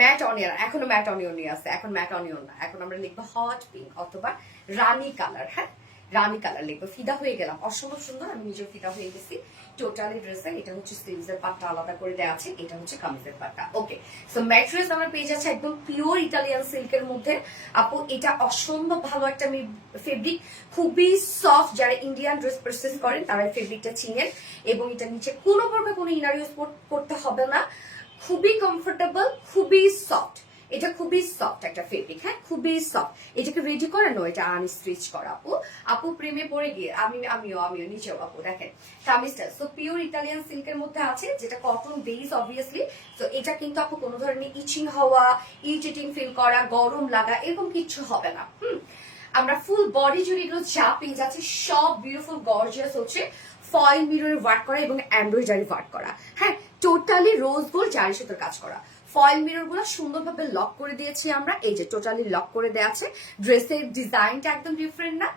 ম্যাট অনিয়ন, এখনো ম্যাট অনিয়ন নিয়ে আসছে, এখন ম্যাট অনিয়ন না, এখন আমরা লিখবো হট পিঙ্ক অথবা রানী কালার। হ্যাঁ, রানী কালার লিখবো। ফিদা হয়ে গেলাম, অসম্ভব সুন্দর, আমি নিজেও ফিদা হয়ে গেছি টোটালি ড্রেসে। এটা হচ্ছে স্লিভস এর পাটটা আলাদা করে দেওয়া আছে, এটা হচ্ছে কামিজের পাটটা। ওকে, সো ম্যাট্রেস আমরা পেয়ে যাচ্ছি একদম পিওর ইটালিয়ান সিল্কের মধ্যে। আপু এটা অসম্ভব ভালো একটা ফেব্রিক, খুবই সফট। যারা ইন্ডিয়ান ড্রেস পারচেজ করেন তারা এই ফেব্রিকটা চিনেন, এবং এটা নিচে কোনো প্রকার কোনো ইনার ইউজ করতে হবে না। খুবই কমফোর্টেবল, খুবই সফট, এটা খুবই সফট একটা ফেব্রিক। হ্যাঁ, খুবই সফট। এটাকে রেডি করানো, এটা আনস্টিচ করা। আপু আপু প্রেমে পড়ে গিয়ে আমিও নিচেও আপু দেখেন কামিজটা। সো পিওর ইটালিয়ান সিল্কের মধ্যে আছে, যেটা কটন বেস অবভিয়াসলি। তো এটা কিন্তু আপু কোনো ধরনের ইচিং হওয়া, ইরিটেটিং ফিল করা, গরম লাগা এরকম কিছু হবে না। আমরা ফুল বডি জুড়ে এগুলো যা পেয়ে যাচ্ছি সব বিউটিফুল গর্জিয়াস হচ্ছে ফয়েল মিররে ওয়ার্ক করা এবং এমব্রয়ডারি ওয়ার্ক করা। হ্যাঁ, টোটালি রোজ গোল্ড জারি সুতোর কাজ করা। ফয়েল মিরর গুলো সুন্দরভাবে লক করে দিয়েছি আমরা, এই যে টোটালি লক করে দেওয়া আছে। ড্রেসের ডিজাইনটা একদম ডিফারেন্ট না,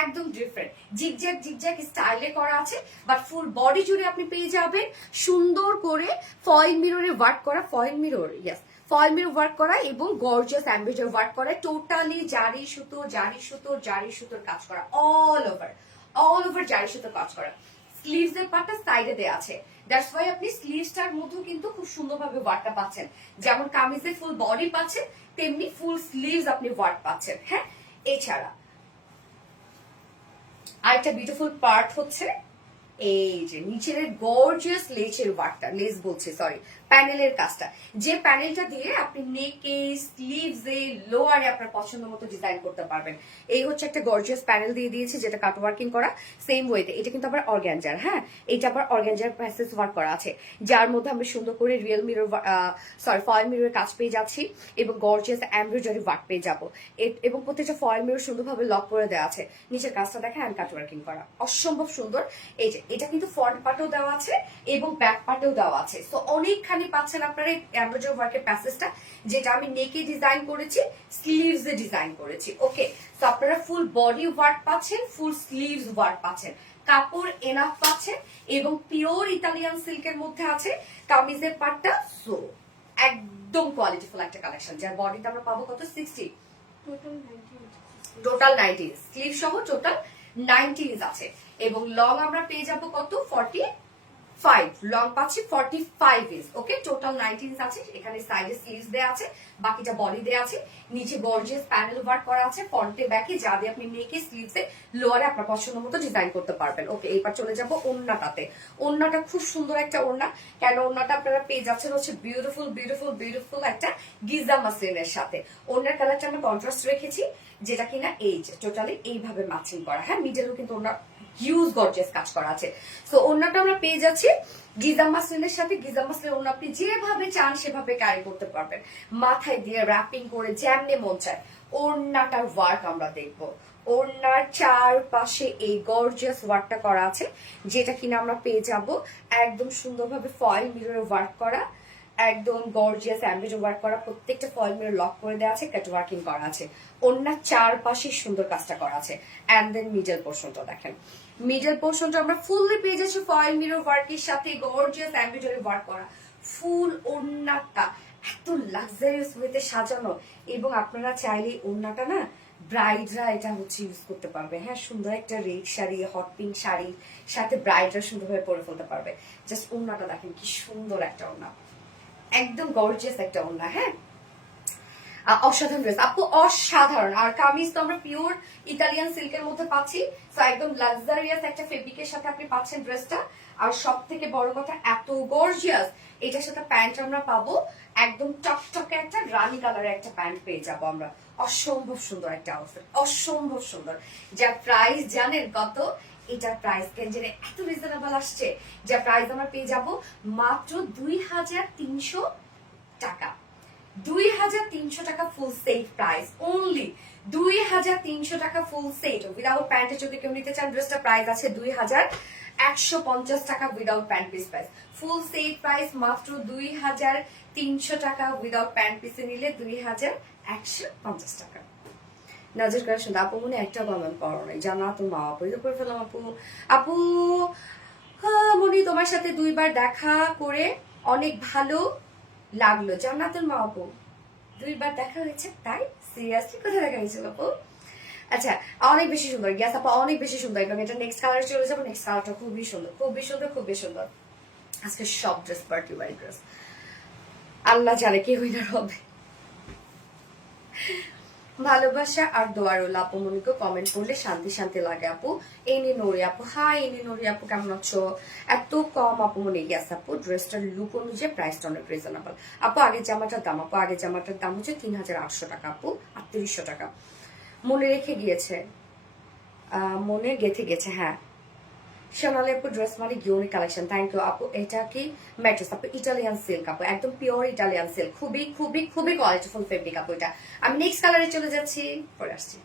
একদম ডিফারেন্ট, জিগজ্যাগ স্টাইলে করা আছে, বাট ফুল বডি জুড়ে আপনি পেয়ে যাবেন সুন্দর করে ফয়েল মিররে ওয়ার্ক করা। Foil mirror, yes, foil mirror work করা এবং গর্জিয়াস এমব্রয়ডারি ওয়ার্ক করা। টোটালি জারি সুতোর কাজ করা, অল ওভার জারি সুতোর কাজ করা। স্লিভস এর পার্টটা সাইডে দেয়া আছে, দ্যাটস ওয়াই আপনি স্লিভসটার মধ্যেও কিন্তু খুব সুন্দরভাবে ওয়ার্কটা পাচ্ছেন। যেমন কামিজে ফুল বডি পাচ্ছেন, তেমনি ফুল স্লিভস আপনি ওয়ার্ক পাচ্ছেন। হ্যাঁ, এছাড়া আরেকটা বিউটিফুল পার্ট হচ্ছে এই যে নিচের গর্জিয়াস লেসের ওয়ার্কটা, লেস বলছে সরি, প্যানেলের কাজটা, যে প্যানেলটা দিয়ে আপনি নেকে, স্লিভসে, লোয়ারে আপনার পছন্দ মতো ডিজাইন করতে পারবেন। এই হচ্ছে একটা গর্জিয়াস প্যানেল দিয়ে দিয়েছে, যেটা কাট ওয়ার্কিং করা সেম ওয়েতে। এটা কিন্তু আবার অর্গানজার। হ্যাঁ, এটা আবার অর্গানজার প্যাসেজ ওয়ার্ক করা আছে, যার মধ্যে আমরা সুন্দর করে রিয়েল মিরর ফয়েল মিররের কাজ পেয়ে যাচ্ছি এবং গর্জিয়াস এমব্রয়ডারি ওয়ার্ক পেয়ে যাবো। এবং প্রত্যেকটা ফয়েল মিরর সুন্দরভাবে লক করে দেওয়া আছে। নিচের কাজটা দেখেন, হ্যান্ড কাট ওয়ার্কিং করা, অসম্ভব সুন্দর। এই যে এটা কিন্তু ফ্রন্ট পার্টেও দেওয়া আছে এবং ব্যাক পার্টেও দেওয়া আছে। সো অনেকখানি পাচ্ছেন আপনারা এই এমব্রয়ডারি ওয়ার্কের প্যাসেজটা, যেটা আমি নেকে ডিজাইন করেছি, স্লিভস এ ডিজাইন করেছি। ওকে, তো আপনারা ফুল বডি ওয়ার্ক পাচ্ছেন, ফুল স্লিভস ওয়ার্ক পাচ্ছেন, কাপড় এনাফ পাচ্ছেন, এবং পিওর ইতালিয়ান সিল্কের মধ্যে আছে কামিজের পার্টটা। সো একদম কোয়ালিটিফুল একটা কালেকশন, যার বডিতে আমরা পাবো কত, 60, টোটাল 90, স্লিভ সহ টোটাল 90 আছে। এবং লং আমরা পেয়ে যাবো কত, 45, লং পাচ্ছি 45 ইঞ্চ। ওকে, টোটাল 90 ইঞ্চ আছে। এখানে সাইডে স্লিভস দেয়া আছে, বাকিটা বডি দেয়া আছে, নিচে গর্জিয়াস প্যানেল ওয়ার্ক করা আছে ফ্রন্টে ব্যাকে, যা দিয়ে আপনি নেকে, স্লিভসে, লোয়ারে আপনার পছন্দ মতো ডিজাইন করতে পারবেন। ওকে, এইবার চলে যাব ওড়নাটাতে। ওড়নাটা খুব সুন্দর একটা ওড়না, কেন ওড়নাটা আপনারা পেয়ে যাচ্ছেন হচ্ছে বিউটিফুল একটা গিজা মাসলিনের সাথে। ওড়নার কালারটা আমরা কন্ট্রাস্ট রেখেছি, যেটা কিনা এই যে টোটালি এইভাবে ম্যাচিং করা। হ্যাঁ, মিডলেও কিন্তু ওড়না হিউজ গর্জিয়াস কাজ করা আছে। সো ওড়নাটা আমরা পেয়ে যাচ্ছি গিজা মাসলিনের সাথে। গিজা মাসলিন ওড়না আপনি যেভাবে চান সেভাবে ক্যারি করতে পারবেন, মাথায় দিয়ে র্যাপিং করে যেমনে মন চায়। ওড়নাটার ওয়ার্ক আমরা দেখবো, ওড়নার চারপাশে এই গর্জিয়াস ওয়ার্কটা করা আছে, যেটা কিনা আমরা পেয়ে যাব একদম সুন্দরভাবে ফয়েল মিররে ওয়ার্ক করা, একদম গর্জিয়াস এমব্রয়ডারি ওয়ার্ক করা, প্রত্যেকটা ফয়েল মিরর লক করে দেওয়া আছে, কাট ওয়ার্কিং করা আছে। ওড়নার চারপাশে সুন্দর কাজটা করা আছে। এন্ড দেন মিডল পোর্শনটা দেখেন, মিডল পোর্শনটা আমরা ফুললি পেয়ে যাচ্ছি ফয়েল মিরর ওয়ার্কের সাথে গর্জিয়াস এমব্রয়ডারি ওয়ার্ক করা। ফুল ওড়নাটা এত লাক্সারিয়াস ওয়েতে সাজানো, এবং আপনারা চাইলে ওড়নাটা না ব্রাইডরা এটা হচ্ছে ইউজ করতে পারবে। হ্যাঁ, সুন্দর একটা রেড শাড়ি, হট পিঙ্ক শাড়ির সাথে ব্রাইডরা সুন্দরভাবে পরে ফেলতে পারবে। জাস্ট ওড়নাটা দেখেন কি সুন্দর একটা ওড়না, একদম গর্জিয়াস একটা ওড়না। হ্যাঁ, অসাধারণ ড্রেস আপু, অসাধারণ। আর কামিজ তো আমরা পিওর ইটালিয়ান সিল্কের মধ্যে পাচ্ছি, তো একদম লাক্সারিয়াস একটা ফেব্রিকের সাথে আপনি পাচ্ছেন ড্রেসটা। আর সব থেকে বড় কথা, এত গর্জিয়াস, এটার সাথে প্যান্ট আমরা পাবো একদম টকটকে একটা রানী কালারের একটা প্যান্ট পেয়ে যাবো আমরা। অসম্ভব সুন্দর একটা আউটফিট, অসম্ভব সুন্দর। যার প্রাইস জানেন কত, এটার প্রাইস গেঞ্জের এত রিজনেবল আসছে, যা প্রাইস আমরা পেয়ে যাব মাত্র 2300 টাকা। 2300 টাকা ফুল সেট প্রাইস, অনলি 2300 টাকা ফুল সেট উইদাউট প্যান্টে। যদি কেউ নিতে চান ড্রেসটা প্রাইস আছে 2150 টাকা without pant piece price. Full set price মাত্র 2300 টাকা, উইদাউট প্যান্ট পিসে নিলে 2150 টাকা। নাজের কালেকশন আপু মনে একটা কমেন্ট করো নাই, জানা তো মা আপু করে ফেলাম। আপু আপু মনি তোমার সাথে 2 বার দেখা করে অনেক ভালো লাগলো। জান্নাতুল মা আপু 2 বার দেখা হয়েছে তাই? সিরিয়াসলি কোথায় দেখা হয়েছিল আপু? আচ্ছা, অনেক বেশি সুন্দর। গ্যাস আপা অনেক বেশি সুন্দর। এবং এটা নেক্সট কালারে চলে যাবো। নেক্সট কালারটা খুবই সুন্দর, খুবই সুন্দর, খুবই সুন্দর। আজকে সব ড্রেস পার্টি ওয়ার ড্রেস, আল্লাহ জানে কি উইনার হবে। ভালোবাসা আর দোয়ার ওলা আপু মনিকে কমেন্ট করলে শান্তি শান্তি লাগে আপু। এনি নোরি আপু, হাই এনি নোরি আপু, কেমন আছো? এত কম আপু মনে গেছে আপু। ড্রেসটার লুক অনুযায়ী প্রাইসটা অনেক রিজনেবল আপু। আগের জামাটার দাম আপু, আগের জামাটার দাম হচ্ছে 3800 টাকা আপু, 3800 টাকা। মনে রেখে গিয়েছে, মনে গেঁথে গেছে। হ্যাঁ, সোনালি আপু ড্রেস মানে ইউনিক কালেকশন, থ্যাংক ইউ আপু। এটা কি ম্যাট্রেস আপু? ইটালিয়ান সিল্ক আপু, একদম পিওর ইটালিয়ান সিল্ক, খুবই খুবই খুবই কোয়ালিটিফুল ফেব্রিক আপু এটা। আমি নেক্সট কালারে চলে যাচ্ছি, পরে আসছি।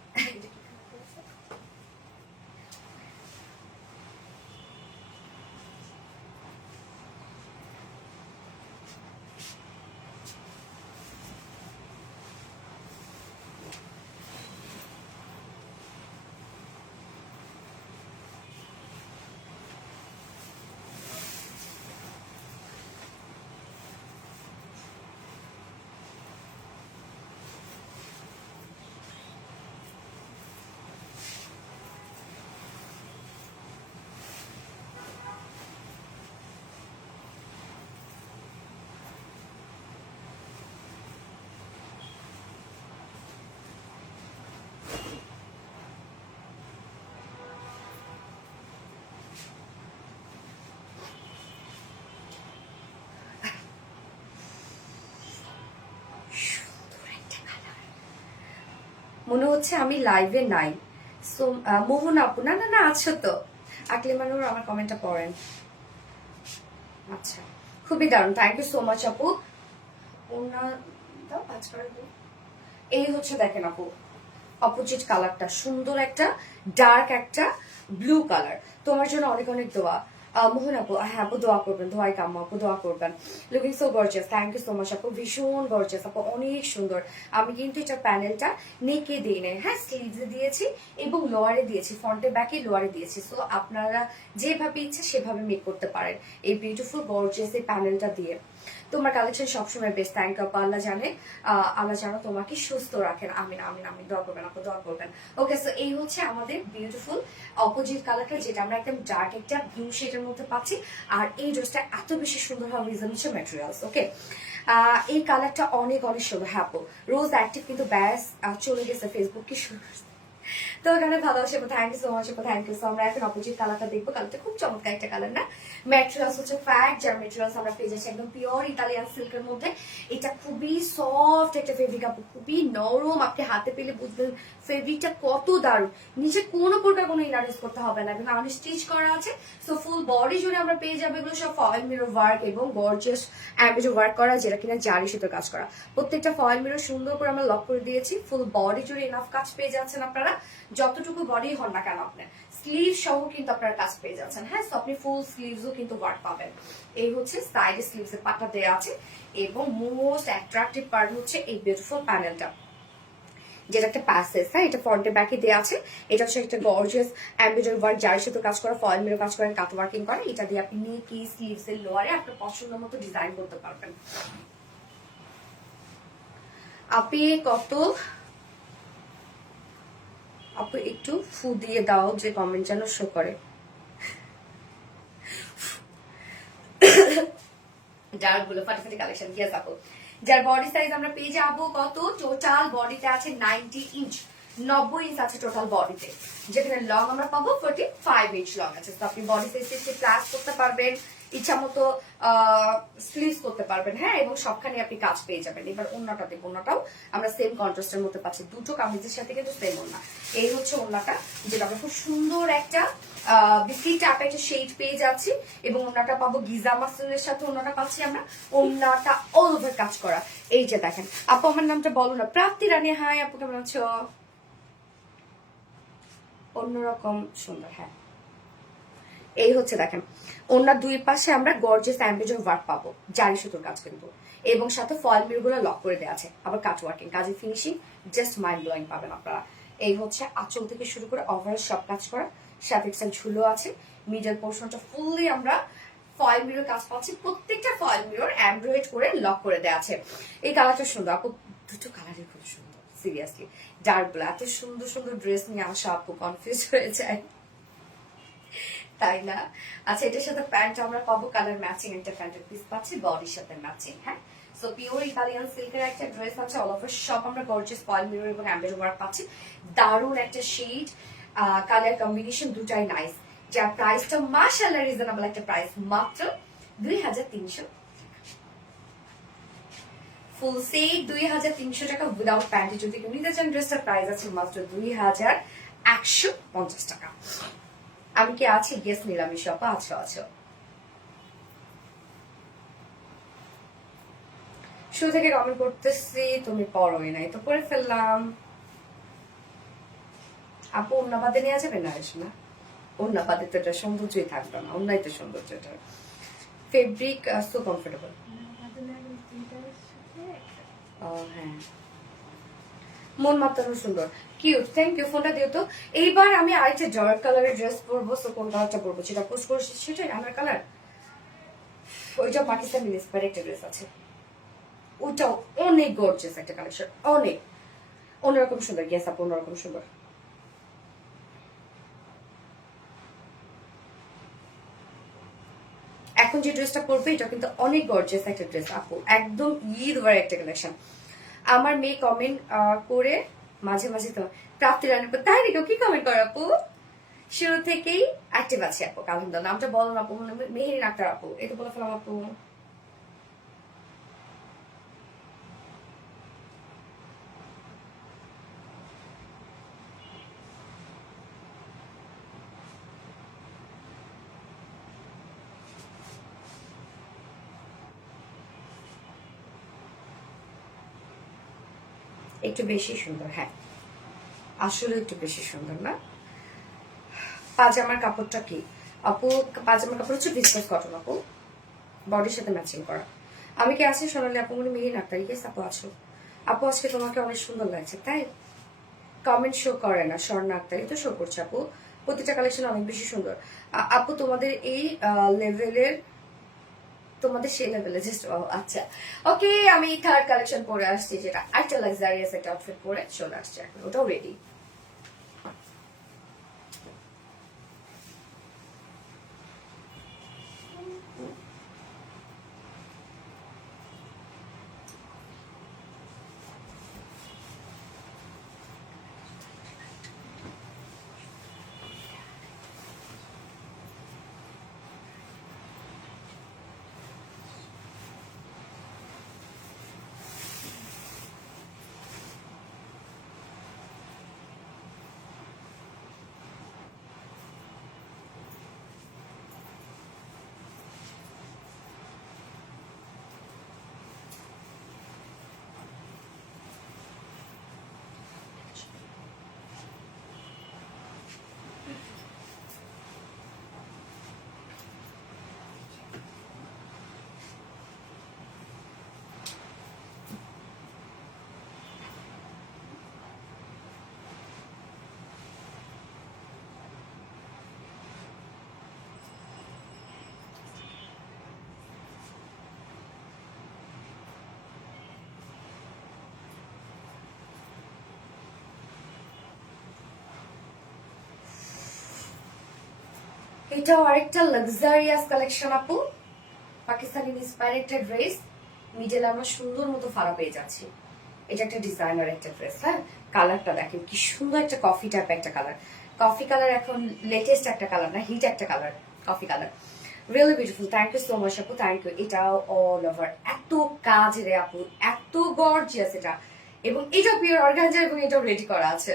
মনে হচ্ছে আমি লাইভে নাই। সো মোহন আপু, না না না আছো তো। আকলিমানুর আমার কমেন্টটা পড়েন। আচ্ছা, খুবই দারুণ, থ্যাংক ইউ সো মাচ আপু। এই হচ্ছে দেখেন আপু, অপোজিট কালারটা সুন্দর, একটা ডার্ক একটা ব্লু কালার। তোমার জন্য অনেক অনেক দোয়া মোহন আপু। হ্যাঁ আপু দোয়া করবেন, দোয়াই কাম্মা আপু, দোয়া করবেন। Looking so gorgeous, thank you so much আপু, ভীষণ গর্জিয়াস আপু, অনেক সুন্দর। আমি কিন্তু এটা প্যানেলটা নেকে দিই নাই, হ্যাঁ স্লিভসে দিয়েছি এবং লোয়ারে দিয়েছি, ফ্রন্টে ব্যাকে লোয়ারে দিয়েছি। সো আপনারা যেভাবে ইচ্ছা সেভাবে মেক করতে পারেন এই বিউটিফুল গর্জিয়াস এই প্যানেলটা দিয়ে। তোমার কালেকশন সবসময় বেস্ট, থ্যাংক ইউ আপু। আল্লাহ জানে, আল্লাহ জানো তোমাকে সুস্থ রাখেন। আমিন আমিন আমিন, দোয়া করবেন আপু, দোয়া করবেন। ওকে, সো এই হচ্ছে আমাদের বিউটিফুল অপোজিট কালারটা, যেটা আমরা একদম ডার্ক একটা ব্লু শেডের মধ্যে পাচ্ছি। আর এই ড্রেসটা এত বেশি সুন্দর হওয়ার রিজন হচ্ছে ম্যাটেরিয়ালস। ওকে, এই কালারটা অনেক অনেক সুন্দর। হ্যাঁ আপু, রোজ অ্যাক্টিভ কিন্তু ব্যাস চলে গেছে ফেসবুক কি শুরু। তো এখানে ভালোবাসা, thank you so much, thank you. So আমরা এখন অপোজিট কালারটা দেখবো। কালারটা খুব চমৎকার একটা কালার না? ম্যাটেরিয়ালস হচ্ছে ফ্যাট, যার ম্যাটেরিয়ালস আমরা পেয়ে যাচ্ছি একদম পিওর ইটালিয়ান সিল্কের মধ্যে। এটা খুবই সফট একটা ফেব্রিক আপু, খুবই নরম। আপনি হাতে পেলে বুঝবেন ফেব্রিকটা কত দারুণ। নিচে কোনো প্রকার কোনো ইনার ইউজ করতে হবে না, এবং আনস্টিচ করা আছে। সো ফুল বডি জুড়ে আমরা পেয়ে যাবো এগুলো সব ফয়েল মিরর ওয়ার্ক এবং গর্জিয়াস অ্যাম্বিজ ওয়ার্ক করা, যেটা কিনা জারি সুতোর কাজ করা। প্রত্যেকটা ফয়েল মিরর সুন্দর করে আমরা লক করে দিয়েছি। ফুল বডি জুড়ে এনাফ কাজ পেয়ে যাচ্ছেন আপনারা, যতটুকু বডি হন না কেন আপনার। স্লিভ সহ কিন্তু আপনারা কাজ পেয়ে যাচ্ছেন। হ্যাঁ, সো আপনি ফুল স্লিভসও কিন্তু ওয়ার্ক পাবেন। এই হচ্ছে সাইডে স্লিভসের পাটা দেওয়া আছে, এবং মোস্ট অ্যাট্রাকটিভ পার্ট হচ্ছে এই বিউটিফুল প্যানেলটা, যেটা একটা প্যাসেজ। হ্যাঁ, এটা ফ্রন্টে ব্যাকে দেওয়া আছে। এটা হচ্ছে একটা গর্জিয়াস এমব্রয়ডারি ওয়ার্ক, জারির সাথে কাজ করা, ফয়েল মিরর কাজ করেন, কাট ওয়ার্কিং করে। এটা দিয়ে আপনি নেকি স্লিভস এর লোয়ারে আপনার পছন্দ মতো ডিজাইন করতে পারবেন। আপনি কত আপু একটু ফু দিয়ে দাও, যে কমেন্ট যেন শো করে। ডার্ক গুলো ফাটাফাটি কালেকশন দিয়ে যাবো। যার বডি সাইজ আমরা পেয়ে যাবো কত, টোটাল বডিতে আছে 90 ইঞ্চ, 90 ইঞ্চ আছে টোটাল বডিতে, যেখানে লং আমরা পাবো 45 ইঞ্চ লং আছে। তো আপনি বডি সাইজ প্লাস করতে পারবেন ইচ্ছা মতো স্লিভস করতে পারবেন, হ্যাঁ, এবং সবখানে আপনি কাজ পেয়ে যাবেন। এবার ওড়নাটা দেখুন, ওড়নাটাও আমরা সেম কন্ট্রাস্টের মধ্যে পাচ্ছি, দুটো কামিজের সাথে কিন্তু সেম ওড়না। এই হচ্ছে ওড়নাটা, যেটা আমরা খুব সুন্দর একটা বিস্কিট টাইপ একটা শেড পেয়ে যাচ্ছি, এবং ওড়নাটা পাবো গিজা মাসুলের সাথে ওড়নাটা পাচ্ছি আমরা, ওড়নাটা অল ওভার কাজ করা। এই যে দেখেন, আপু আমার নামটা বলো না। প্রাপ্তি রানী, হাই আপু, কেমন আছো? অন্যরকম সুন্দর, হ্যাঁ। এই হচ্ছে দেখেন, ওনার দুই পাশে আমরা গর্জিয়াস অ্যাম্বিজেন্ট ওয়ার্ক পাবো, জারি সুতোর কাজ কিন্তু, এবং সাথে ফয়েল মিরগুলো লক করে দেওয়া আছে, আবার কাট ওয়ার্কিং কাজে ফিনিশিং জাস্ট মাইন্ড ব্লোয়িং পাবেন আপনারা। এই হচ্ছে আঁচল থেকে শুরু করে ওভারঅল সব কাজ করা, সাথে একটা ঝুলো আছে, মিডল পোর্শনটা ফুললি আমরা ফয়েল মিরর কাজ পাচ্ছি, প্রত্যেকটা ফয়েল মিরর এমব্রয়েড করে লক করে দেওয়া আছে। এই কালারটা সুন্দর আপু, দুটো কালারই খুব সুন্দর, সিরিয়াসলি। ডার্ক ব্ল্যাক, এত সুন্দর সুন্দর ড্রেস নিয়ে আসা আপু কনফিউজ হয়ে যায়, তাই না? আচ্ছা, এটার সাথে প্যান্ট আমরা পাবো কালার ম্যাচিং, একটা প্যান্টের পিস পাচ্ছি বডির সাথে ম্যাচিং, হ্যাঁ। সো পিওর ইতালিয়ান সিল্কের একটা ড্রেস আছে, অল ওভার সব আমরা গর্জিয়াস ফয়েল মিরর এবং এমব্রয়েডারি ওয়ার্ক পাচ্ছি, দারুণ একটা শেড, কালার কম্বিনেশন দুটাই নাইস, যার প্রাইসটা মাশাআল্লাহ রিজনেবল একটা প্রাইস, মাত্র 2300 ফুল সেট 2300 টাকা উইদাউট প্যান্টি। যদি কেউ নিতে চান ড্রেসটার প্রাইস আছে মাত্র 2150 টাকা। আমি কি আছি? গেস নিরামিষ আপা, আছো আছো। শুরু থেকে কমেন্ট করতেছি, তুমি পড়োই নাই তো পড়ে ফেললাম। আপু অন্যবাদে নিয়ে যাবে না এসে না, অন্যবাদে তো এটা সৌন্দর্যই থাকবে না, অন্যায় তো সৌন্দর্য। এটা ফেব্রিক সো কমফোর্টেবল। হ্যাঁ, মন মাতানো সুন্দর, কিউট, থ্যাংক ইউ। ফোনটা দিও তো। এইবার আমি আরেকটা ডার্ক কালারের ড্রেস পরবো, সো কোন কালারটা পরবো, যেটা পোস্ট করেছি সেটাই আমার কালার, ওইটা পাকিস্তানি ইন্সপায়ার্ড একটা ড্রেস আছে, ওটাও অনেক গর্জিয়াস একটা কালেকশন, অনেক অন্যরকম সুন্দর। গেস আপু, অন্যরকম সুন্দর। এখন যে ড্রেসটা পরবে এটা কিন্তু অনেক গর্জিয়াস একটা ড্রেস আপু, একদম ঈদ ওয়ার একটা কালেকশন। আমার মেয়ে কমেন্ট করে মাঝে মাঝে তো প্রাপ্তি রানী, তাই নাকি? কি কমেন্ট করে আপু? শুরু থেকেই অ্যাক্টিভ আছে আপু, আলহামদুলিল্লাহ। নামটা বলো না আপু, মেহেরিন আক্তার আপু, এটা বলে ফেলাম আপু। একটু বেশি সুন্দর, হ্যাঁ, আসলে একটু বেশি সুন্দর না? পাজামার কাপড়টা কি আপু? পাজামার কাপড় হচ্ছে ভিসকস কটন আপু, বডির সাথে ম্যাচিং করা। আমি কি আছি সোনালি আপু? মনে মেহেরিন আক্তার, ইয়েস আপু আছো। আপু আজকে তোমাকে অনেক সুন্দর লাগছে, তাই? কমেন্ট শো করে না, স্বর্ণা আক্তারই তো শো করছে আপু, প্রতিটা কালেকশন অনেক বেশি সুন্দর। আপু তোমাদের এই লেভেলের, তোমাদের সেই লেভেলে জাস্ট, আচ্ছা ওকে। আমি থার্ড কালেকশন পরে আসছি, যেটা একটা লাক্সারিয়াস একটা আউটফিট পরে চলে আসছে, এখন ওটাও রেডি। এটাও আরেকটা লাক্সারিয়াস কালেকশন আপু, পাকিস্তানি ইন্সপায়ার্ড একটা ড্রেস, মিডলে আমরা সুন্দর মতো ফাড়া পেয়ে যাচ্ছি। এটা একটা ডিজাইনার একটা ড্রেস, হ্যাঁ। কালারটা দেখেন কি সুন্দর, একটা কফি টাইপ একটা কালার, কফি কালার এখন লেটেস্ট একটা কালার না, হিট একটা colour, coffee colour. Really beautiful, thank you so much আপু, থ্যাংক ইউ। এটাও অল ওভার এত কাজ রে আপু, এত গর্জিয়াস এটা, এবং এটা পিওর অর্গানজা এবং এটাও রেডি করা আছে।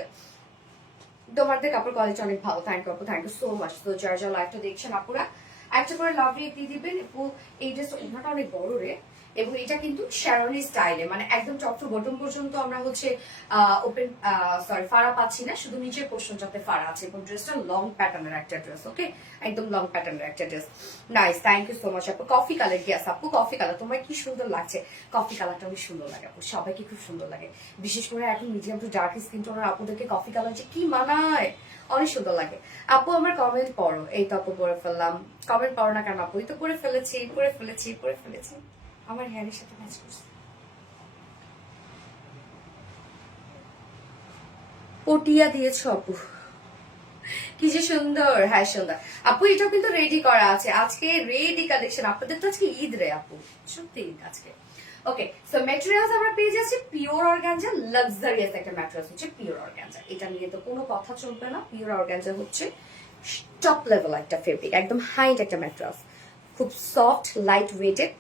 তোমাদের কাপড় কোয়ালিটি অনেক ভালো, থ্যাংক ইউ আপু, থ্যাংক ইউ সো মাচ। তো যারা যারা লাইভটা দেখছেন আপুরা একটা করে লাভ রেট দিয়ে দিবেন। এই ড্রেসটা ওনাটা অনেক বড় রে, এবং এটা কিন্তু শ্যারনি স্টাইলে, মানে একদম টপ টু বটম পর্যন্ত আমরা হচ্ছে ওপেন ফাড়া পাচ্ছি না, শুধু নিচের পোর্শনটাতে ফাড়া আছে, এবং ড্রেসটা লং প্যাটার্নের একটা ড্রেস। ওকে, একদম লং প্যাটার্নের একটা dress. Nice, thank you so much আপু। কফি কালার, গিয়াস আপু কফি কালার, তোমার কি সুন্দর লাগছে। কফি কালারটা অনেক সুন্দর লাগে আপু, সবাইকে খুব সুন্দর লাগে, বিশেষ করে এখন মিডিয়াম টু ডার্ক স্কিন টোনের আপুদেরকে কফি কালার যে কি মানায়, অনেক সুন্দর লাগে। আপু আমার কমেন্ট পড়ো। এই তো আপু পড়ে ফেললাম। কমেন্ট পড়ো না কেন আপু? এই তো পড়ে ফেলেছি, পড়ে ফেলেছি, পড়ে ফেলেছি। আমার হেয়ারের সাথে ম্যাচ করছে। পটিয়া দিয়েছ আপু, কি যে সুন্দর। হ্যাঁ সুন্দর আপু, এটাও কিন্তু রেডি করা আছে আজকে, রেডি কালেকশন। আপনাদের তো আজকে ঈদ রে আপু, সত্যি ঈদ আজকে। ওকে, সো ম্যাটেরিয়ালস আমরা পেয়ে যাচ্ছি পিওর অর্গানজা, লাক্সারিয়াস একটা ম্যাটেরিয়ালস হচ্ছে পিওর অর্গানজা। এটা নিয়ে তো কোনো কথা চলবে না, পিওর অর্গানজা হচ্ছে টপ লেভেল একটা ফেব্রিক, একদম হাইট একটা ম্যাটেরিয়ালস, খুব সফট লাইট ওয়েটেড।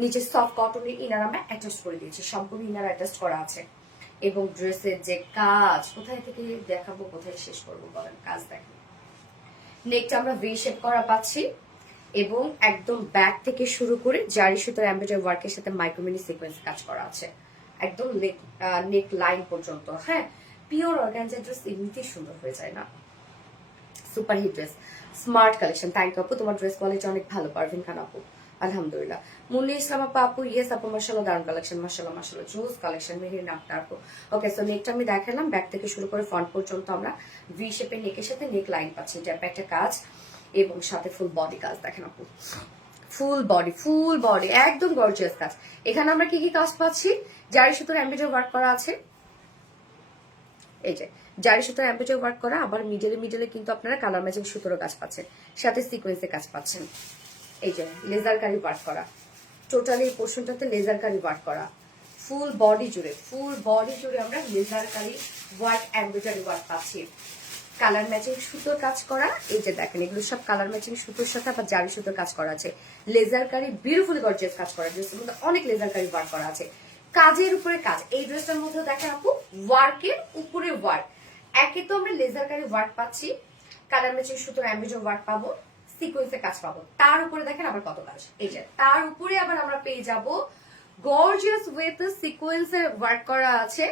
নিচে সফট কটনের ইনার আমরা অ্যাটাচ করে দিয়েছি, সম্পূর্ণ ইনার অ্যাটাচ করা আছে। এবং ড্রেসের যে কাজ, কোথায় থেকে দেখাবো কোথায় শেষ করবো বলেন, কাজ দেখেন। নেকটা আমরা ভি শেপ করা পাচ্ছি, এবং একদম ব্যাক থেকে শুরু করে জারি সুতোর এমব্রয়ডারি ওয়ার্কের সাথে মাইক্রোমিনি সিকোয়েন্স কাজ করা আছে, একদম নেক লাইন পর্যন্ত। হ্যাঁ, পিওর অর্গানজা ড্রেস এমনিতেই সুন্দর হয়ে যায় না, super hit dress, smart collection. Thank you আপু, তোমার ড্রেস কোয়ালিটি অনেক ভালো। পারভিন খান আপু আলহামদুলিল্লাহ। মুন্নি ইসলাম আপু ইয়েস আপু মাশাআল্লাহ, দারুন কালেকশন, মাশাআল্লাহ মাশাআল্লাহ, জোস কালেকশন। মেহের নামটা আপু। ওকে, সো নেকটা আমি দেখালাম, ব্যাক থেকে শুরু করে ফ্রন্ট পর্যন্ত আমরা ভি শেপের নেকের সাথে নেক লাইন পাচ্ছি, এটা একটা কাজ, এবং সাথে ফুল বডি কাজ দেখেন আপু, ফুল বডি একদম গর্জিয়াস কাজ। এখানে আমরা কি কি কাজ পাচ্ছি? জারি সুতোর এমব্রয়ডারি ওয়ার্ক করা আছে, এই যে জারি সুতোর এমব্রয়ডারি ওয়ার্ক করা, আবার মিডলে কিন্তু আপনারা কালার ম্যাচিং সুতোর কাজ পাচ্ছেন, সাথে সিকোয়েন্সের কাজ পাচ্ছেন। এই যে লেজার কারি ওয়ার্ক করা, টোটালি এই পোর্শনটাতে লেজার কারি ওয়ার্ক করা, ফুল বডি জুড়ে আমরা লেজার কারি ওয়ার্ক এমব্রয়ডারি ওয়ার্ক পাচ্ছি, কালার ম্যাচিং সুতোর কাজ করা। এই যে দেখেন এগুলো সব কালার ম্যাচিং সুতোর সাথে আবার জারি সুতোর কাজ করা আছে, লেজার কারি বিউটিফুলি গর্জিয়াস কাজ করা, ড্রেসের মধ্যে অনেক লেজার কারি ওয়ার্ক করা আছে, কাজের উপরে কাজ। এই ড্রেসটার মধ্যে দেখেন আপু ওয়ার্কের উপরে ওয়ার্ক, একে তো আমরা লেজার কারি ওয়ার্ক পাচ্ছি, কালার ম্যাচিং সুতোর এমব্রয়ডারি ওয়ার্ক পাবো, সিকোয়েন্সের কাজ পাবো, তার উপরে দেখেন আবার কত কাজ। এই যে তার উপরে আবার আমরা পেয়ে যাব গর্জিয়াস ওয়েতে সিকোয়েন্সের ওয়ার্ক করা আছে,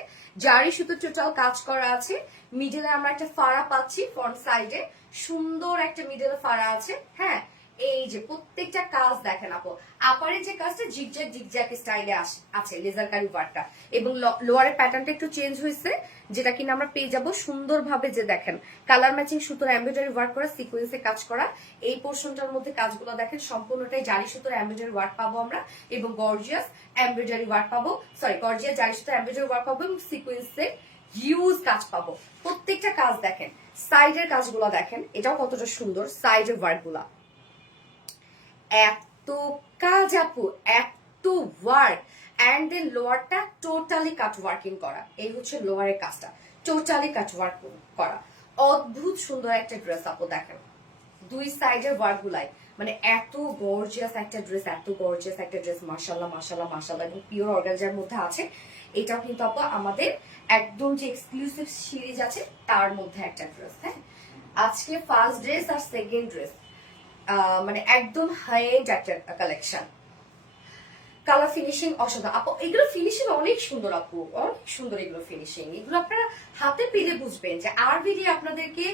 জারি সুতো টোটাল কাজ করা আছে, মিডলে আমরা একটা ফাড়া পাচ্ছি, ফ্রন্ট সাইডে সুন্দর একটা মিডলে ফাড়া আছে। হ্যাঁ, এই যে প্রত্যেকটা কাজ দেখেন আপু, আপারের যে কাজটা জিগজ্যাগ স্টাইলে আছে লেজার কারি ওয়ার্কটা, এবং লোয়ারের প্যাটার্নটা একটু চেঞ্জ হয়েছে, যেটা কিনা আমরা পেয়ে যাব সুন্দরভাবে। যে দেখেন কালার ম্যাচিং সুতোর এমব্রয়ডারি ওয়ার্ক করা, সিকোয়েন্সে কাজ করা, এই পোর্শনটার মধ্যে কাজগুলো দেখেন সম্পূর্ণটাই জারি সুতোর এমব্রয়ডারি ওয়ার্ক পাবো আমরা, এবং গর্জিয়াস এমব্রয়ডারি ওয়ার্ক পাবো, গর্জিয়াস জারি সুতোর এমব্রয়ডারি ওয়ার্ক পাবো, এবং সিকোয়েন্সে হিউজ কাজ পাবো। প্রত্যেকটা কাজ দেখেন, সাইডের কাজগুলো দেখেন, এটাও কতটা সুন্দর, সাইডের ওয়ার্ক গুলা এত কাজ আপু, এত ওয়ার্ক, অ্যান্ড দেন লোয়ারটা টোটালি কাট ওয়ার্কিং করা, এই হচ্ছে লোয়ারের কাজটা টোটালি কাট ওয়ার্ক করা, অদ্ভুত সুন্দর একটা ড্রেস আপু দেখেন, দুই সাইডের ওয়ার্ক গুলাই, মানে এত গর্জিয়াস একটা ড্রেস, এত গর্জিয়াস একটা ড্রেস, মাশাআল্লাহ মাশাআল্লাহ মাশাআল্লাহ, এবং পিওর অর্গানজার মধ্যে আছে। এটাও কিন্তু আপু আমাদের একদম যে এক্সক্লুসিভ সিরিজ আছে তার মধ্যে একটা ড্রেস। হ্যাঁ, আজকে ফার্স্ট ড্রেস আর সেকেন্ড ড্রেস, মানে একদম হাই এন্ড একটা কালেকশন, কালার ফিনিশিং অসাধারণ আপু, এগুলো ফিনিশিং অনেক সুন্দর আপু, অনেক সুন্দর এগুলো ফিনিশিং, এগুলো আপনারা হাতে পেলে বুঝবেন যে আরবিডি আপনাদেরকে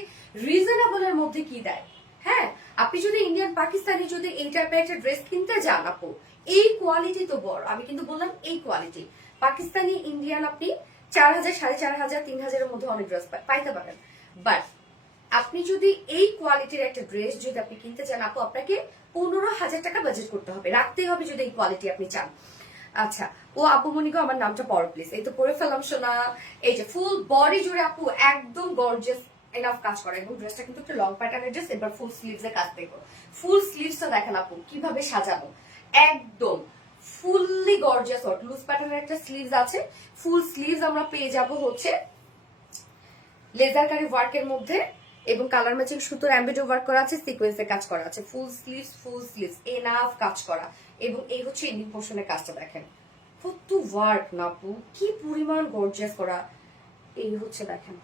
রিজনেবলের মধ্যে কি দেয়। হ্যাঁ, আপনি যদি ইন্ডিয়ান পাকিস্তানি যদি এই টাইপের একটা ড্রেস কিনতে যান আপু, এই কোয়ালিটি তো বড়, আমি কিন্তু বললাম এই কোয়ালিটি, পাকিস্তানি ইন্ডিয়ান আপনি 4000 4500 3000-এর মধ্যে অনেক ড্রেস পাইতে পারেন, বাট আপনি যদি এই কোয়ালিটির একটা ড্রেস যদি আপনি কিনতে চান আপু, আপনাকে 15,000 টাকা বাজেট করতে হবে, রাখতেই হবে যদি এই কোয়ালিটি আপনি চান। আচ্ছা, ও আপু মনিকে আমার নামটা পড়ো প্লিজ, এই তো পড়ে ফেলাম শোনা। এই যে ফুল বডি জুড়ে আপু একদম গর্জিয়াস এনাফ কাজ করে, এবং ড্রেসটা কিন্তু একটা লং প্যাটার্নের ড্রেস। এবার ফুল স্লিভস এর কাজ দেখো, ফুল স্লিভসটা দেখেন আপু কিভাবে সাজাবো, একদম ফুললি গর্জিয়াস ওয়ার্ক, লুজ প্যাটার্নের একটা স্লিভস আছে, ফুল স্লিভস আমরা পেয়ে যাব হচ্ছে লেজার কারি ওয়ার্কের মধ্যে, এবং কালার ম্যাচিং সুতোর এমব্রয়ডারি ওয়ার্ক করা আছে, সিকোয়েন্সে কাজ করা আছে, ফুল স্লিভস এনাফ কাজ করা। এবং এই হচ্ছে এন্ডিং পোর্শনের কাজটা দেখেন, কত ওয়ার্ক না আপু, কি পরিমাণ গর্জিয়াস করা। এই হচ্ছে দেখেন,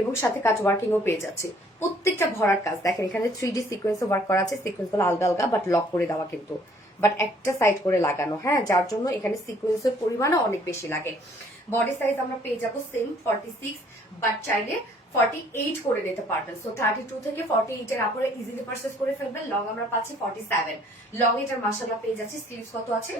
এবং সাথে কাজ ওয়ার্কিংও পেয়ে যাচ্ছে, প্রত্যেকটা ভরার কাজ দেখেন। এখানে 3D সিকোয়েন্সে ওয়ার্ক করা আছে, সিকোয়েন্স গুলো আলগা আলগা বাট লক করে দেওয়া কিন্তু, বাট একটা সাইড করে লাগানো, হ্যাঁ, যার জন্য এখানে সিকোয়েন্সের পরিমাণও অনেক বেশি লাগে। বডি সাইজ আমরা পেয়ে যাবো সেম 46, বাট চাইলে 48 করে নিতে পারবেন। সো 32 থেকে 48 এর আপনারা ইজিলি পারচেজ করে ফেলবেন। লং আমরা পাচ্ছি 47, লং এটার মাশাআল্লাহ পেয়ে যাচ্ছি। স্লিভস কত আছে?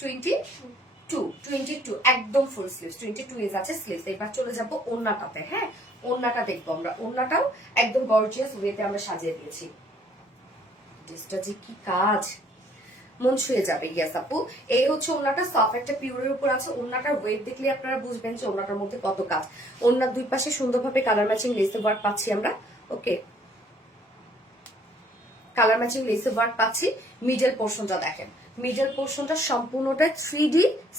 22 একদম ফুল স্লিভস, 22 ইঞ্চ আছে স্লিভস। এবার চলে যাবো ওন্নাটাতে, হ্যাঁ, ওন্নাটা দেখবো আমরা। ওন্নাটাও একদম গর্জিয়াস ওয়েতে আমরা সাজিয়ে দিয়েছি। ড্রেসটা যে কি কাজ, মন ছুঁয়ে যাবে। ইয়েস আপু, এই হচ্ছে ওন্নাটা, সফট একটা পিওরের উপর আছে। ওন্নাটার ওয়েট দেখলে আপনারা বুঝবেন যে ওন্নাটার মধ্যে কত কাজ। ওন্নার দুই পাশে সুন্দরভাবে কালার ম্যাচিং লেস ওয়ার্ক পাচ্ছি আমরা। ওকে, কালার ম্যাচিং লেস ওয়ার্ক পাচ্ছি। মিডল পোর্শনটা দেখেন, মিডল পোর্শনটা সম্পূর্ণটা 3D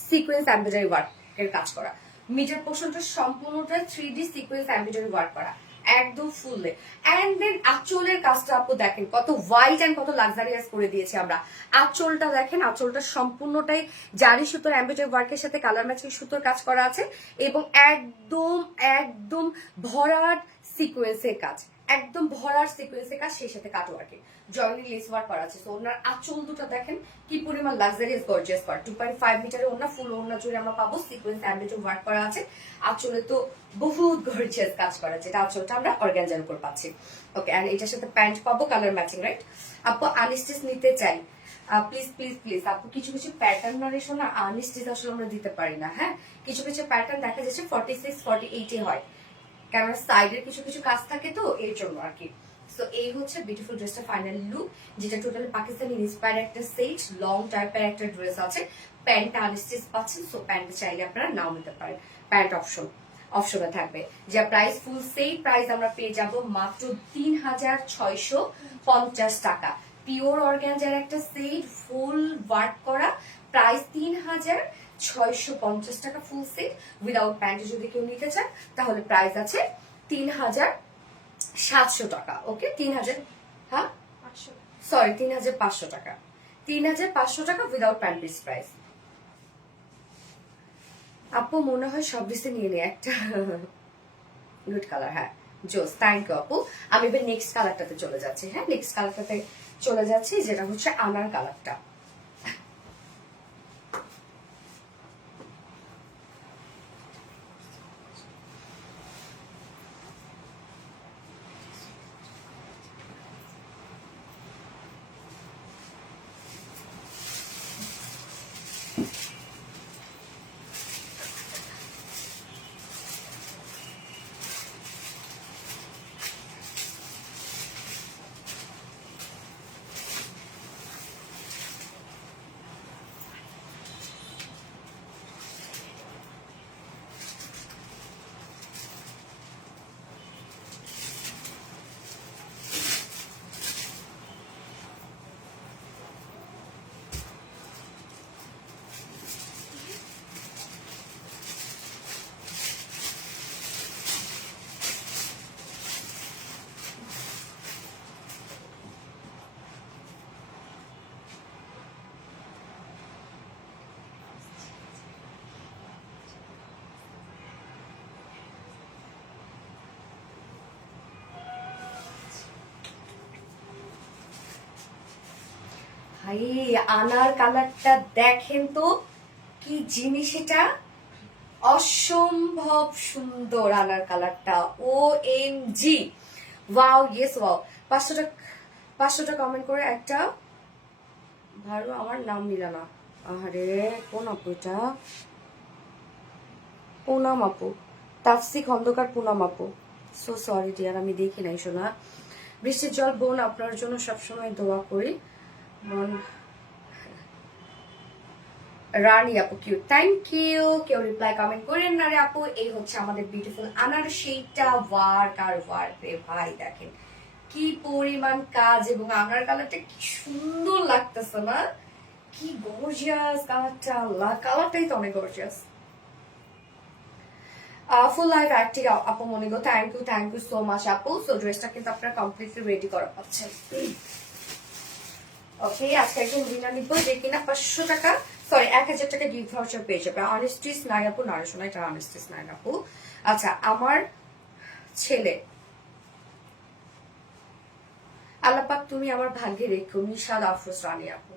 সিকোয়েন্স এমব্রয়ডারি ওয়ার্কের কাজ করা। মিডল পোর্শনটা সম্পূর্ণটা 3D সিকোয়েন্স এমব্রয়ডারি ওয়ার্ক করা, একদম ফুললে। এন্ড দেন আঁচলের কাজটা আপু দেখেন কত হোয়াইট এন্ড কত লাক্সারিয়াস করে দিয়েছি আমরা। আঁচলটা দেখেন, আঁচলটা সম্পূর্ণটাই জারি সুতোর এমব্রয়ডারি ওয়ার্কের সাথে কালার ম্যাচিং সুতোর কাজ করা আছে, এবং একদম একদম ভরাট সিকোয়েন্সের কাজ, একদম ভরার সিকোয়েন্সের কাজ, সেই সাথে কাট ওয়ার্কে জয়েন্ট লেস ওয়ার্ক করা আছে। তো ওনার আঁচল দুটো দেখেন কি পরিমাণ লাক্সারিয়াস গর্জিয়াস পার। 2.5 মিটারের ওনা, ফুল ওনা জুড়ে আমরা পাবো সিকোয়েন্স এমব্রয়ডারি ওয়ার্ক করা আছে। আঁচলে তো বহুত গর্জিয়াস কাজ করা আছে, এটা আঁচলটা আমরা অর্গানজার উপর পাচ্ছি। ওকে, এন্ড এটার সাথে প্যান্ট পাবো কালার ম্যাচিং, রাইট? আপু আনস্টিচ নিতে চাই, প্লিজ প্লিজ প্লিজ আপু। কিছু কিছু প্যাটার্ন নারেশন না আনস্টিচ আসলে আমরা দিতে পারি না, হ্যাঁ। কিছু কিছু প্যাটার্ন দেখা যাচ্ছে 46 48 এ হয়, কারণ সাইডের কিছু কিছু কাজ থাকে তো, এর জন্য আর কি। সো এই হচ্ছে বিউটিফুল ড্রেসটা ফাইনাল লুক, যেটা টোটালি পাকিস্তানি ইন্সপায়ার একটা সেট লং টাইপের একটা ড্রেস আছে। প্যান্ট আনস্টিচ পাচ্ছেন, সো প্যান্ট চাইলে আপনারা নাও নিতে পারেন, প্যান্ট অপশনে থাকবে। যা প্রাইস ফুল সেই প্রাইস আমরা পেয়ে যাব মাত্র 3650 টাকা। পিওর অর্গানজার একটা সেট ফুল ওয়ার্ক করা, প্রাইস 3650 টাকা ফুল সেট উইদাউট প্যান্ট। যদি কেউ নিতে চান তাহলে প্রাইস আছে 3700 টাকা। ওকে, 3000, হ্যাঁ সরি 3500 টাকা, 3500 টাকা উইদাউট প্যান্ট পিস প্রাইস। আপু মনে হয় সব ডিসে নিয়ে নিয়ে একটা গুড কালার, হ্যাঁ জোস, থ্যাংক ইউ আপু। আমি এবার নেক্সট কালারটাতে চলে যাচ্ছি, হ্যাঁ নেক্সট কালারটাতে চলে যাচ্ছি, যেটা হচ্ছে আনার কালারটা। ভাই আনার কালারটা দেখেন তো কি জিনিস, এটা অসম্ভব সুন্দর আনার কালারটা। O M G, wow, yes wow. 500টা কমেন্ট করে একটা ভালো, আমার নাম নিল না, আরে কোন আপু এটা? পুনাম আপু, তাফসি খন্দকার পুনাম আপু। সো সরি ডিয়ার, আমি দেখি নাই শোনা। বৃষ্টির জল বোন, আপনার জন্য সবসময় দোয়া করি বোন। রানী আপু কিউট, থ্যাংক ইউ। কেউ রিপ্লাই কমেন্ট করেন না রে আপু। এই হচ্ছে আমাদের বিউটিফুল আনার সেইটা ওয়ার্ক আর ওয়ার্ক রে ভাই, দেখেন কি পরিমাণ কাজ, এবং আনার কালারটা কি সুন্দর লাগতেছে না, কি গর্জিয়াস কালারটা, আল্লাহ কালারটাই তো অনেক গর্জিয়াস। ফুল লাইভ অ্যাক্টিভ আপু মনিগো, থ্যাংক ইউ সো মাচ আপু। সো ড্রেসটা কিন্তু আপনারা কমপ্লিটলি রেডি করা পাচ্ছেন। ওকে, আজকে একজন উইনার নিব যে কিনা 500 টাকা, সরি 1000 টাকা গিফট ভাউচার পেয়ে যাবে। অনেস্টিস নাই আপু, নারসোনা, এটা অনেস্টিস নাই আপু। আচ্ছা, আমার ছেলে, আল্লাপাক তুমি আমার ভাগ্যে রেখো, নিশাদ আফরোজ রানী আপু।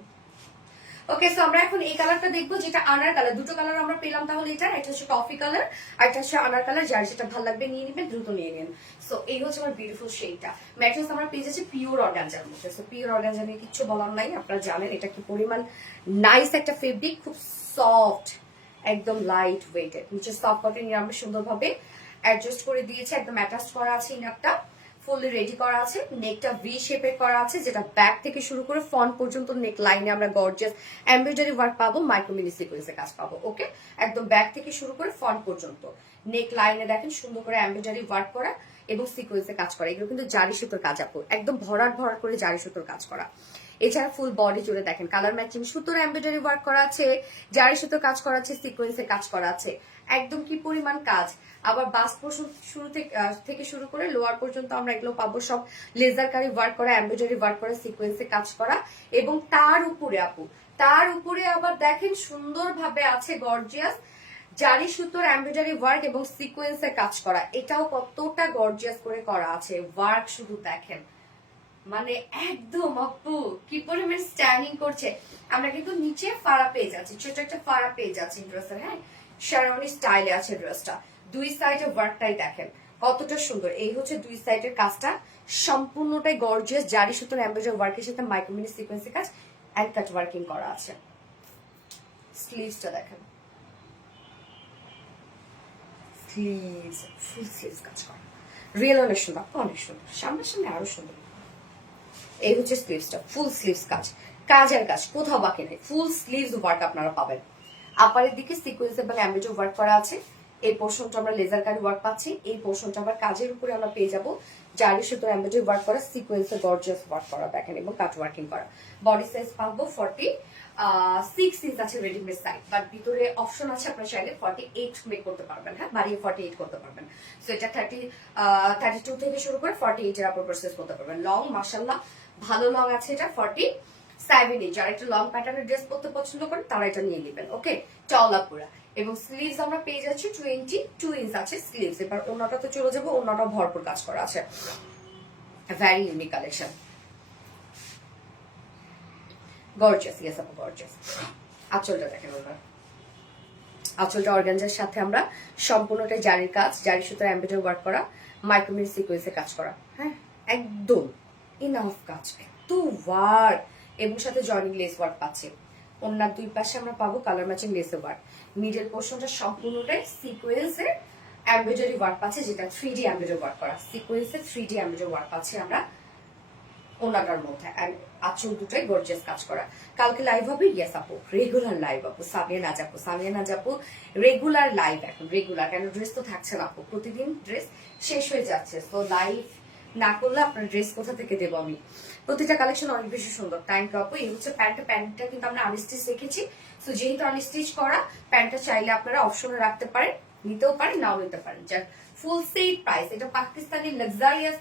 ওকে, সো আমরা এখন এই কালারটা দেখবো, যেটা আনার কালার। দুটো কালার আমরা পেলাম তাহলে, এটা একটা হচ্ছে কফি কালার আর একটা হচ্ছে আনার কালার। যার যেটা ভালো লাগবে নিয়ে নেবেন, দ্রুত নিয়ে নিন। সো এই হচ্ছে আমার বিউটিফুল শেডটা। ম্যাট্রেস আমরা পেয়ে যাচ্ছি পিওর অর্গানজার মধ্যে। সো পিওর অর্গানজা নিয়ে কিচ্ছু বলার নাই, আপনারা জানেন এটা কি পরিমাণ নাইস একটা ফেব্রিক, খুব সফট, একদম লাইট ওয়েটেড। নিচে সফট কটন আমরা সুন্দরভাবে অ্যাডজাস্ট করে দিয়েছে, একদম অ্যাটাচ করা আছে ইনারটা, ফুললি রেডি করা আছে। নেকটা ভি শেপের করা আছে, যেটা ব্যাক থেকে শুরু করে ফ্রন্ট পর্যন্ত নেক লাইনে আমরা গর্জিয়াস এমব্রয়ডারি ওয়ার্ক পাবো, মাইক্রো মিনি সিকোয়েন্সের কাজ পাবো। ওকে, একদম ব্যাক থেকে শুরু করে ফ্রন্ট পর্যন্ত নেক লাইনে দেখেন সুন্দর করে এমব্রয়ডারি ওয়ার্ক করা এবং সিকোয়েন্সের কাজ করা। এগুলো কিন্তু জারি সুতোর কাজ আপু, একদম ভরাট ভরাট করে জারি সুতোর কাজ করা। এছাড়া ফুল বডি জুড়ে দেখেন কালার ম্যাচিং সুতোর এমব্রয়ডারি ওয়ার্ক করা আছে, জারি সুতোর কাজ করা আছে, সিকোয়েন্সের কাজ করা আছে। একদম কি পরিমাণ কাজ। আবার বাস্ট পোর্শন শুরু থেকে শুরু করে লোয়ার পর্যন্ত আমরা এগুলো পাবো সব লেজার কারি ওয়ার্ক করা, এমব্রয়ডারি ওয়ার্ক করা, সিকোয়েন্সে কাজ করা। এবং তার উপরে আপু, তার উপরে আবার দেখেন সুন্দরভাবে আছে গর্জিয়াস জারি সুতোর এমব্রয়ডারি ওয়ার্ক এবং সিকোয়েন্সে কাজ করা। এটাও কতটা গর্জিয়াস করে করা আছে, ওয়ার্ক শুধু দেখেন, মানে একদম আপু কি পরিমাণ স্ট্যান্ডিং করছে। আমরা কিন্তু নিচে ফাড়া পেয়ে যাচ্ছি, ছোট একটা ফাড়া পেয়ে যাচ্ছি ড্রেসের। হ্যাঁ, শেরওয়ানি স্টাইলে আছে ড্রেসটা। দুই সাইডে ওয়ার্কটাই দেখেন কতটা সুন্দর। এই হচ্ছে দুই সাইডের কাজটা, সম্পূর্ণটাই গর্জিয়াস জারি সুতোর এমব্রয়ডারি ওয়ার্কের সাথে মাইক্রোমিনি সিকোয়েন্সের কাজ এন্ড কাট ওয়ার্কিং করা আছে। স্লিভসটা দেখেন, স্লিভস ফুল স্লিভস কাজ করা, রিয়েল অনেক সুন্দর, অনেক সুন্দর, সামনে সামনে আরো সুন্দর। এই হচ্ছে স্লিভসটা, ফুল স্লিভস কাজ, কাজের কাজ কোথাও বাকি নেই, ফুল স্লিভস ওয়ার্ক আপনারা পাবেন। আপারের দিকে সিকোয়েন্স এবং এমব্রয়ডারি ওয়ার্ক করা আছে। এই পোর্শনটা আমরা লেজার কারি ওয়ার্ক পাচ্ছি, এই পোর্শনটা আবার কাজের উপরে আমরা পেয়ে যাবো জারি সুতো এমব্রয়ডারি ওয়ার্ক করা, সিকোয়েন্সে গর্জিয়াস ওয়ার্ক করা দেখেন এবং কাট ওয়ার্কিং করা। বডি সাইজ পাবো 46 ইঞ্চ আছে রেডিমেড সাইড, বাট ভিতরে অপশন আছে আপনার চাইলে 48 মেক করতে পারবেন। হ্যাঁ, বাড়িয়ে 48 করতে পারবেন। সো এটা 32 থেকে শুরু করে 48 এর আপর প্রসেস করতে পারবেন। লং মাশাআল্লাহ ভালো লং আছে, এটা 47 ইঞ্চ। আর একটা লং প্যাটার্নের ড্রেস পরতে পছন্দ করেন তারা এটা নিয়ে নেবেন। ওকে, চওড়া পুরা। এবং স্লিভস আমরা পেয়ে যাচ্ছি 22 ইঞ্চ আছে স্লিভস। এবার ওনাটা তো চলে যাবো, ওনাটা ভরপুর কাজ করা আছে, very unique collection, gorgeous. Yes আপু গর্জিয়াস। আঁচলটা দেখেন ওনার, আঁচলটা অর্গানজার সাথে আমরা সম্পূর্ণটাই জারির কাজ, জারি সুতার এমব্রয়ডারি ওয়ার্ক করা, মাইক্রোমিনি সিকোয়েন্সে কাজ করা। হ্যাঁ, একদম ইনাফ কাজ, এত ওয়ার্ক এবং সাথে জয়নিং লেস ওয়ার্ক পাচ্ছি। ওনার দুই পাশে আমরা পাবো colour matching lace work. Middle পোর্শনটা সম্পূর্ণটাই সিকোয়েন্সের এমব্রয়ডারি ওয়ার্ক পাচ্ছে, যেটা 3D এমব্রয়ডারি ওয়ার্ক করা, সিকোয়েন্সের 3D এমব্রয়ডারি ওয়ার্ক পাচ্ছি আমরা ওনাটার মধ্যে। আঁচল দুটোই গর্জিয়াস কাজ করা। কালকে লাইভ হবে, ইয়েস আপু রেগুলার লাইভ আপু, সামিয়া নাজ আপু রেগুলার লাইভ, এখন রেগুলার, কেন ড্রেস তো থাকছে না আপু, প্রতিদিন ড্রেস শেষ হয়ে যাচ্ছে। তো লাইভ না করলে আপনার ড্রেস কোথা থেকে দেবো আমি। প্রতিটা কালেকশন অনেক বেশি সুন্দর, থ্যাংক ইউ আপু। এই হচ্ছে প্যান্টটা কিন্তু আমরা আনস্টিচ রেখেছি। তো যেহেতু আনস্টিচ করা, প্যান্টটা চাইলে আপনারা অপশনে রাখতে পারেন, নিতেও পারেন নাও নিতে পারেন। যার ফুল সেট প্রাইস, এটা Pakistani luxurious,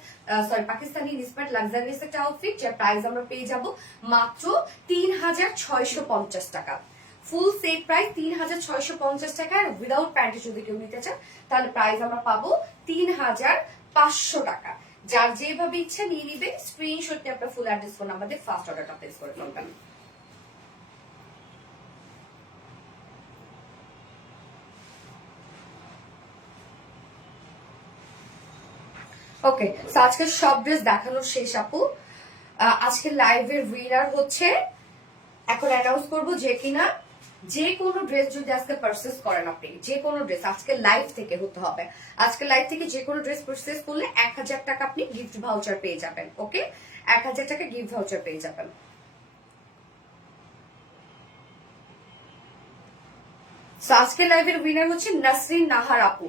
Pakistani inspired luxurious একটা আউটফিট, যার প্রাইস আমরা পেয়ে যাব মাত্র 3650 টাকা। ফুল সেট প্রাইস 3650 টাকা। আর উইদাউট প্যান্টে যদি কেউ নিতে চান তাহলে প্রাইস আমরা পাবো 3500 টাকা। যার যেভাবে ইচ্ছা নিয়ে নিবে, স্ক্রিনশট নিয়ে আপনার ফুল অ্যাড্রেস ফোন আমাদের ফার্স্ট অর্ডারটা প্লেস করে ফেলবেন। ওকে, তো আজকে সব ড্রেস দেখানোর শেষ আপু। আজকে লাইভের উইনার হচ্ছে, এখন অ্যানাউন্স করব যে কিনা যে কোনো ড্রেস যদি আজকে পারচেস করেন, আপনি যে কোনো ড্রেস আজকে লাইভ থেকে হতে হবে, আজকে লাইভ থেকে যে কোনো ড্রেস পারচেস করলে 1000 টাকা আপনি গিফট ভাউচার পেয়ে যাবেন। ওকে, 1000 টাকা গিফট ভাউচার পেয়ে যাবেন। আজকে লাইভের উইনার হচ্ছে নাসরিন নাহার আপু।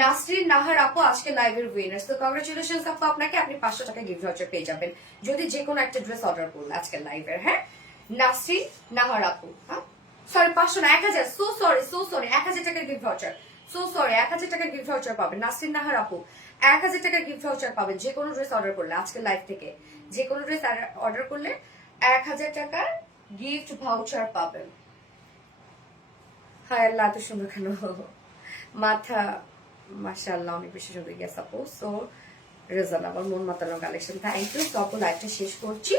নাসরিন নাহার আপু আজকে লাইভের উইনার। তো কংগ্রেচুলেশন আপু আপনাকে, আপনি 500 টাকা গিফট ভাউচার পেয়ে যাবেন যদি যে কোনো একটা ড্রেস অর্ডার করলে আজকে লাইভের। হ্যাঁ, নাসরিন নাহার আপু, হ্যাঁ সরি 500 না 1000, সো সরি 1000 টাকার গিফট ভাউচার, সো সরি, 1000 টাকার গিফট ভাউচার পাবেন। নাসরিন নাহার আপু 1000 টাকার গিফট ভাউচার পাবেন যে কোনো ড্রেস অর্ডার করলে, আজকে লাইভ থেকে যে কোনো ড্রেস অর্ডার করলে 1000 টাকার গিফট ভাউচার পাবেন। হায় আল্লাহ, এত সুন্দর কেন মাথা, মাশাআল্লাহ অনেক বেশি সুন্দর গেছে আপু। সো রিজনেবল মন মাতানো কালেকশন, থ্যাংক ইউ। সো আপু লাইভটা শেষ করছি।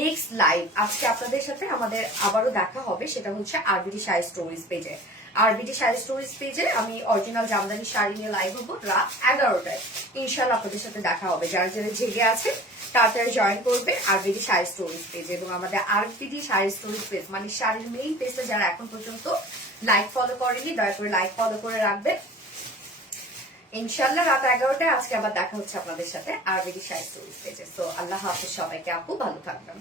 নেক্সট লাইভ আজকে আপনাদের সাথে আমাদের আবারও দেখা হবে, সেটা হচ্ছে আরবিডি শাড়ি স্টোরিজ পেজে। আরবিডি শাড়ি স্টোরিজ পেজে আমি অরিজিনাল জামদানি শাড়ি নিয়ে লাইভ হবো রাত 11টায়। ইনশাআল্লাহ আপনাদের সাথে দেখা হবে। যারা যারা জেগে আছে তাড়াতাড়ি জয়েন করবে আরবিডি শাড়ি স্টোরিজ পেজে, এবং আমাদের আরবিডি শাড়ি স্টোরিজ পেজ মানে শাড়ির মেইন পেজটা যারা এখন পর্যন্ত লাইক ফলো করেনি, দয়া করে লাইক ফলো করে রাখবেন। ইনশাআল্লাহ রাত 11টায় আজকে আবার দেখা হচ্ছে আপনাদের সাথে আরবিডি শাড়ি স্টোরিজ পেজে। তো আল্লাহ হাফেজ সবাইকে আপু, ভালো থাকবেন।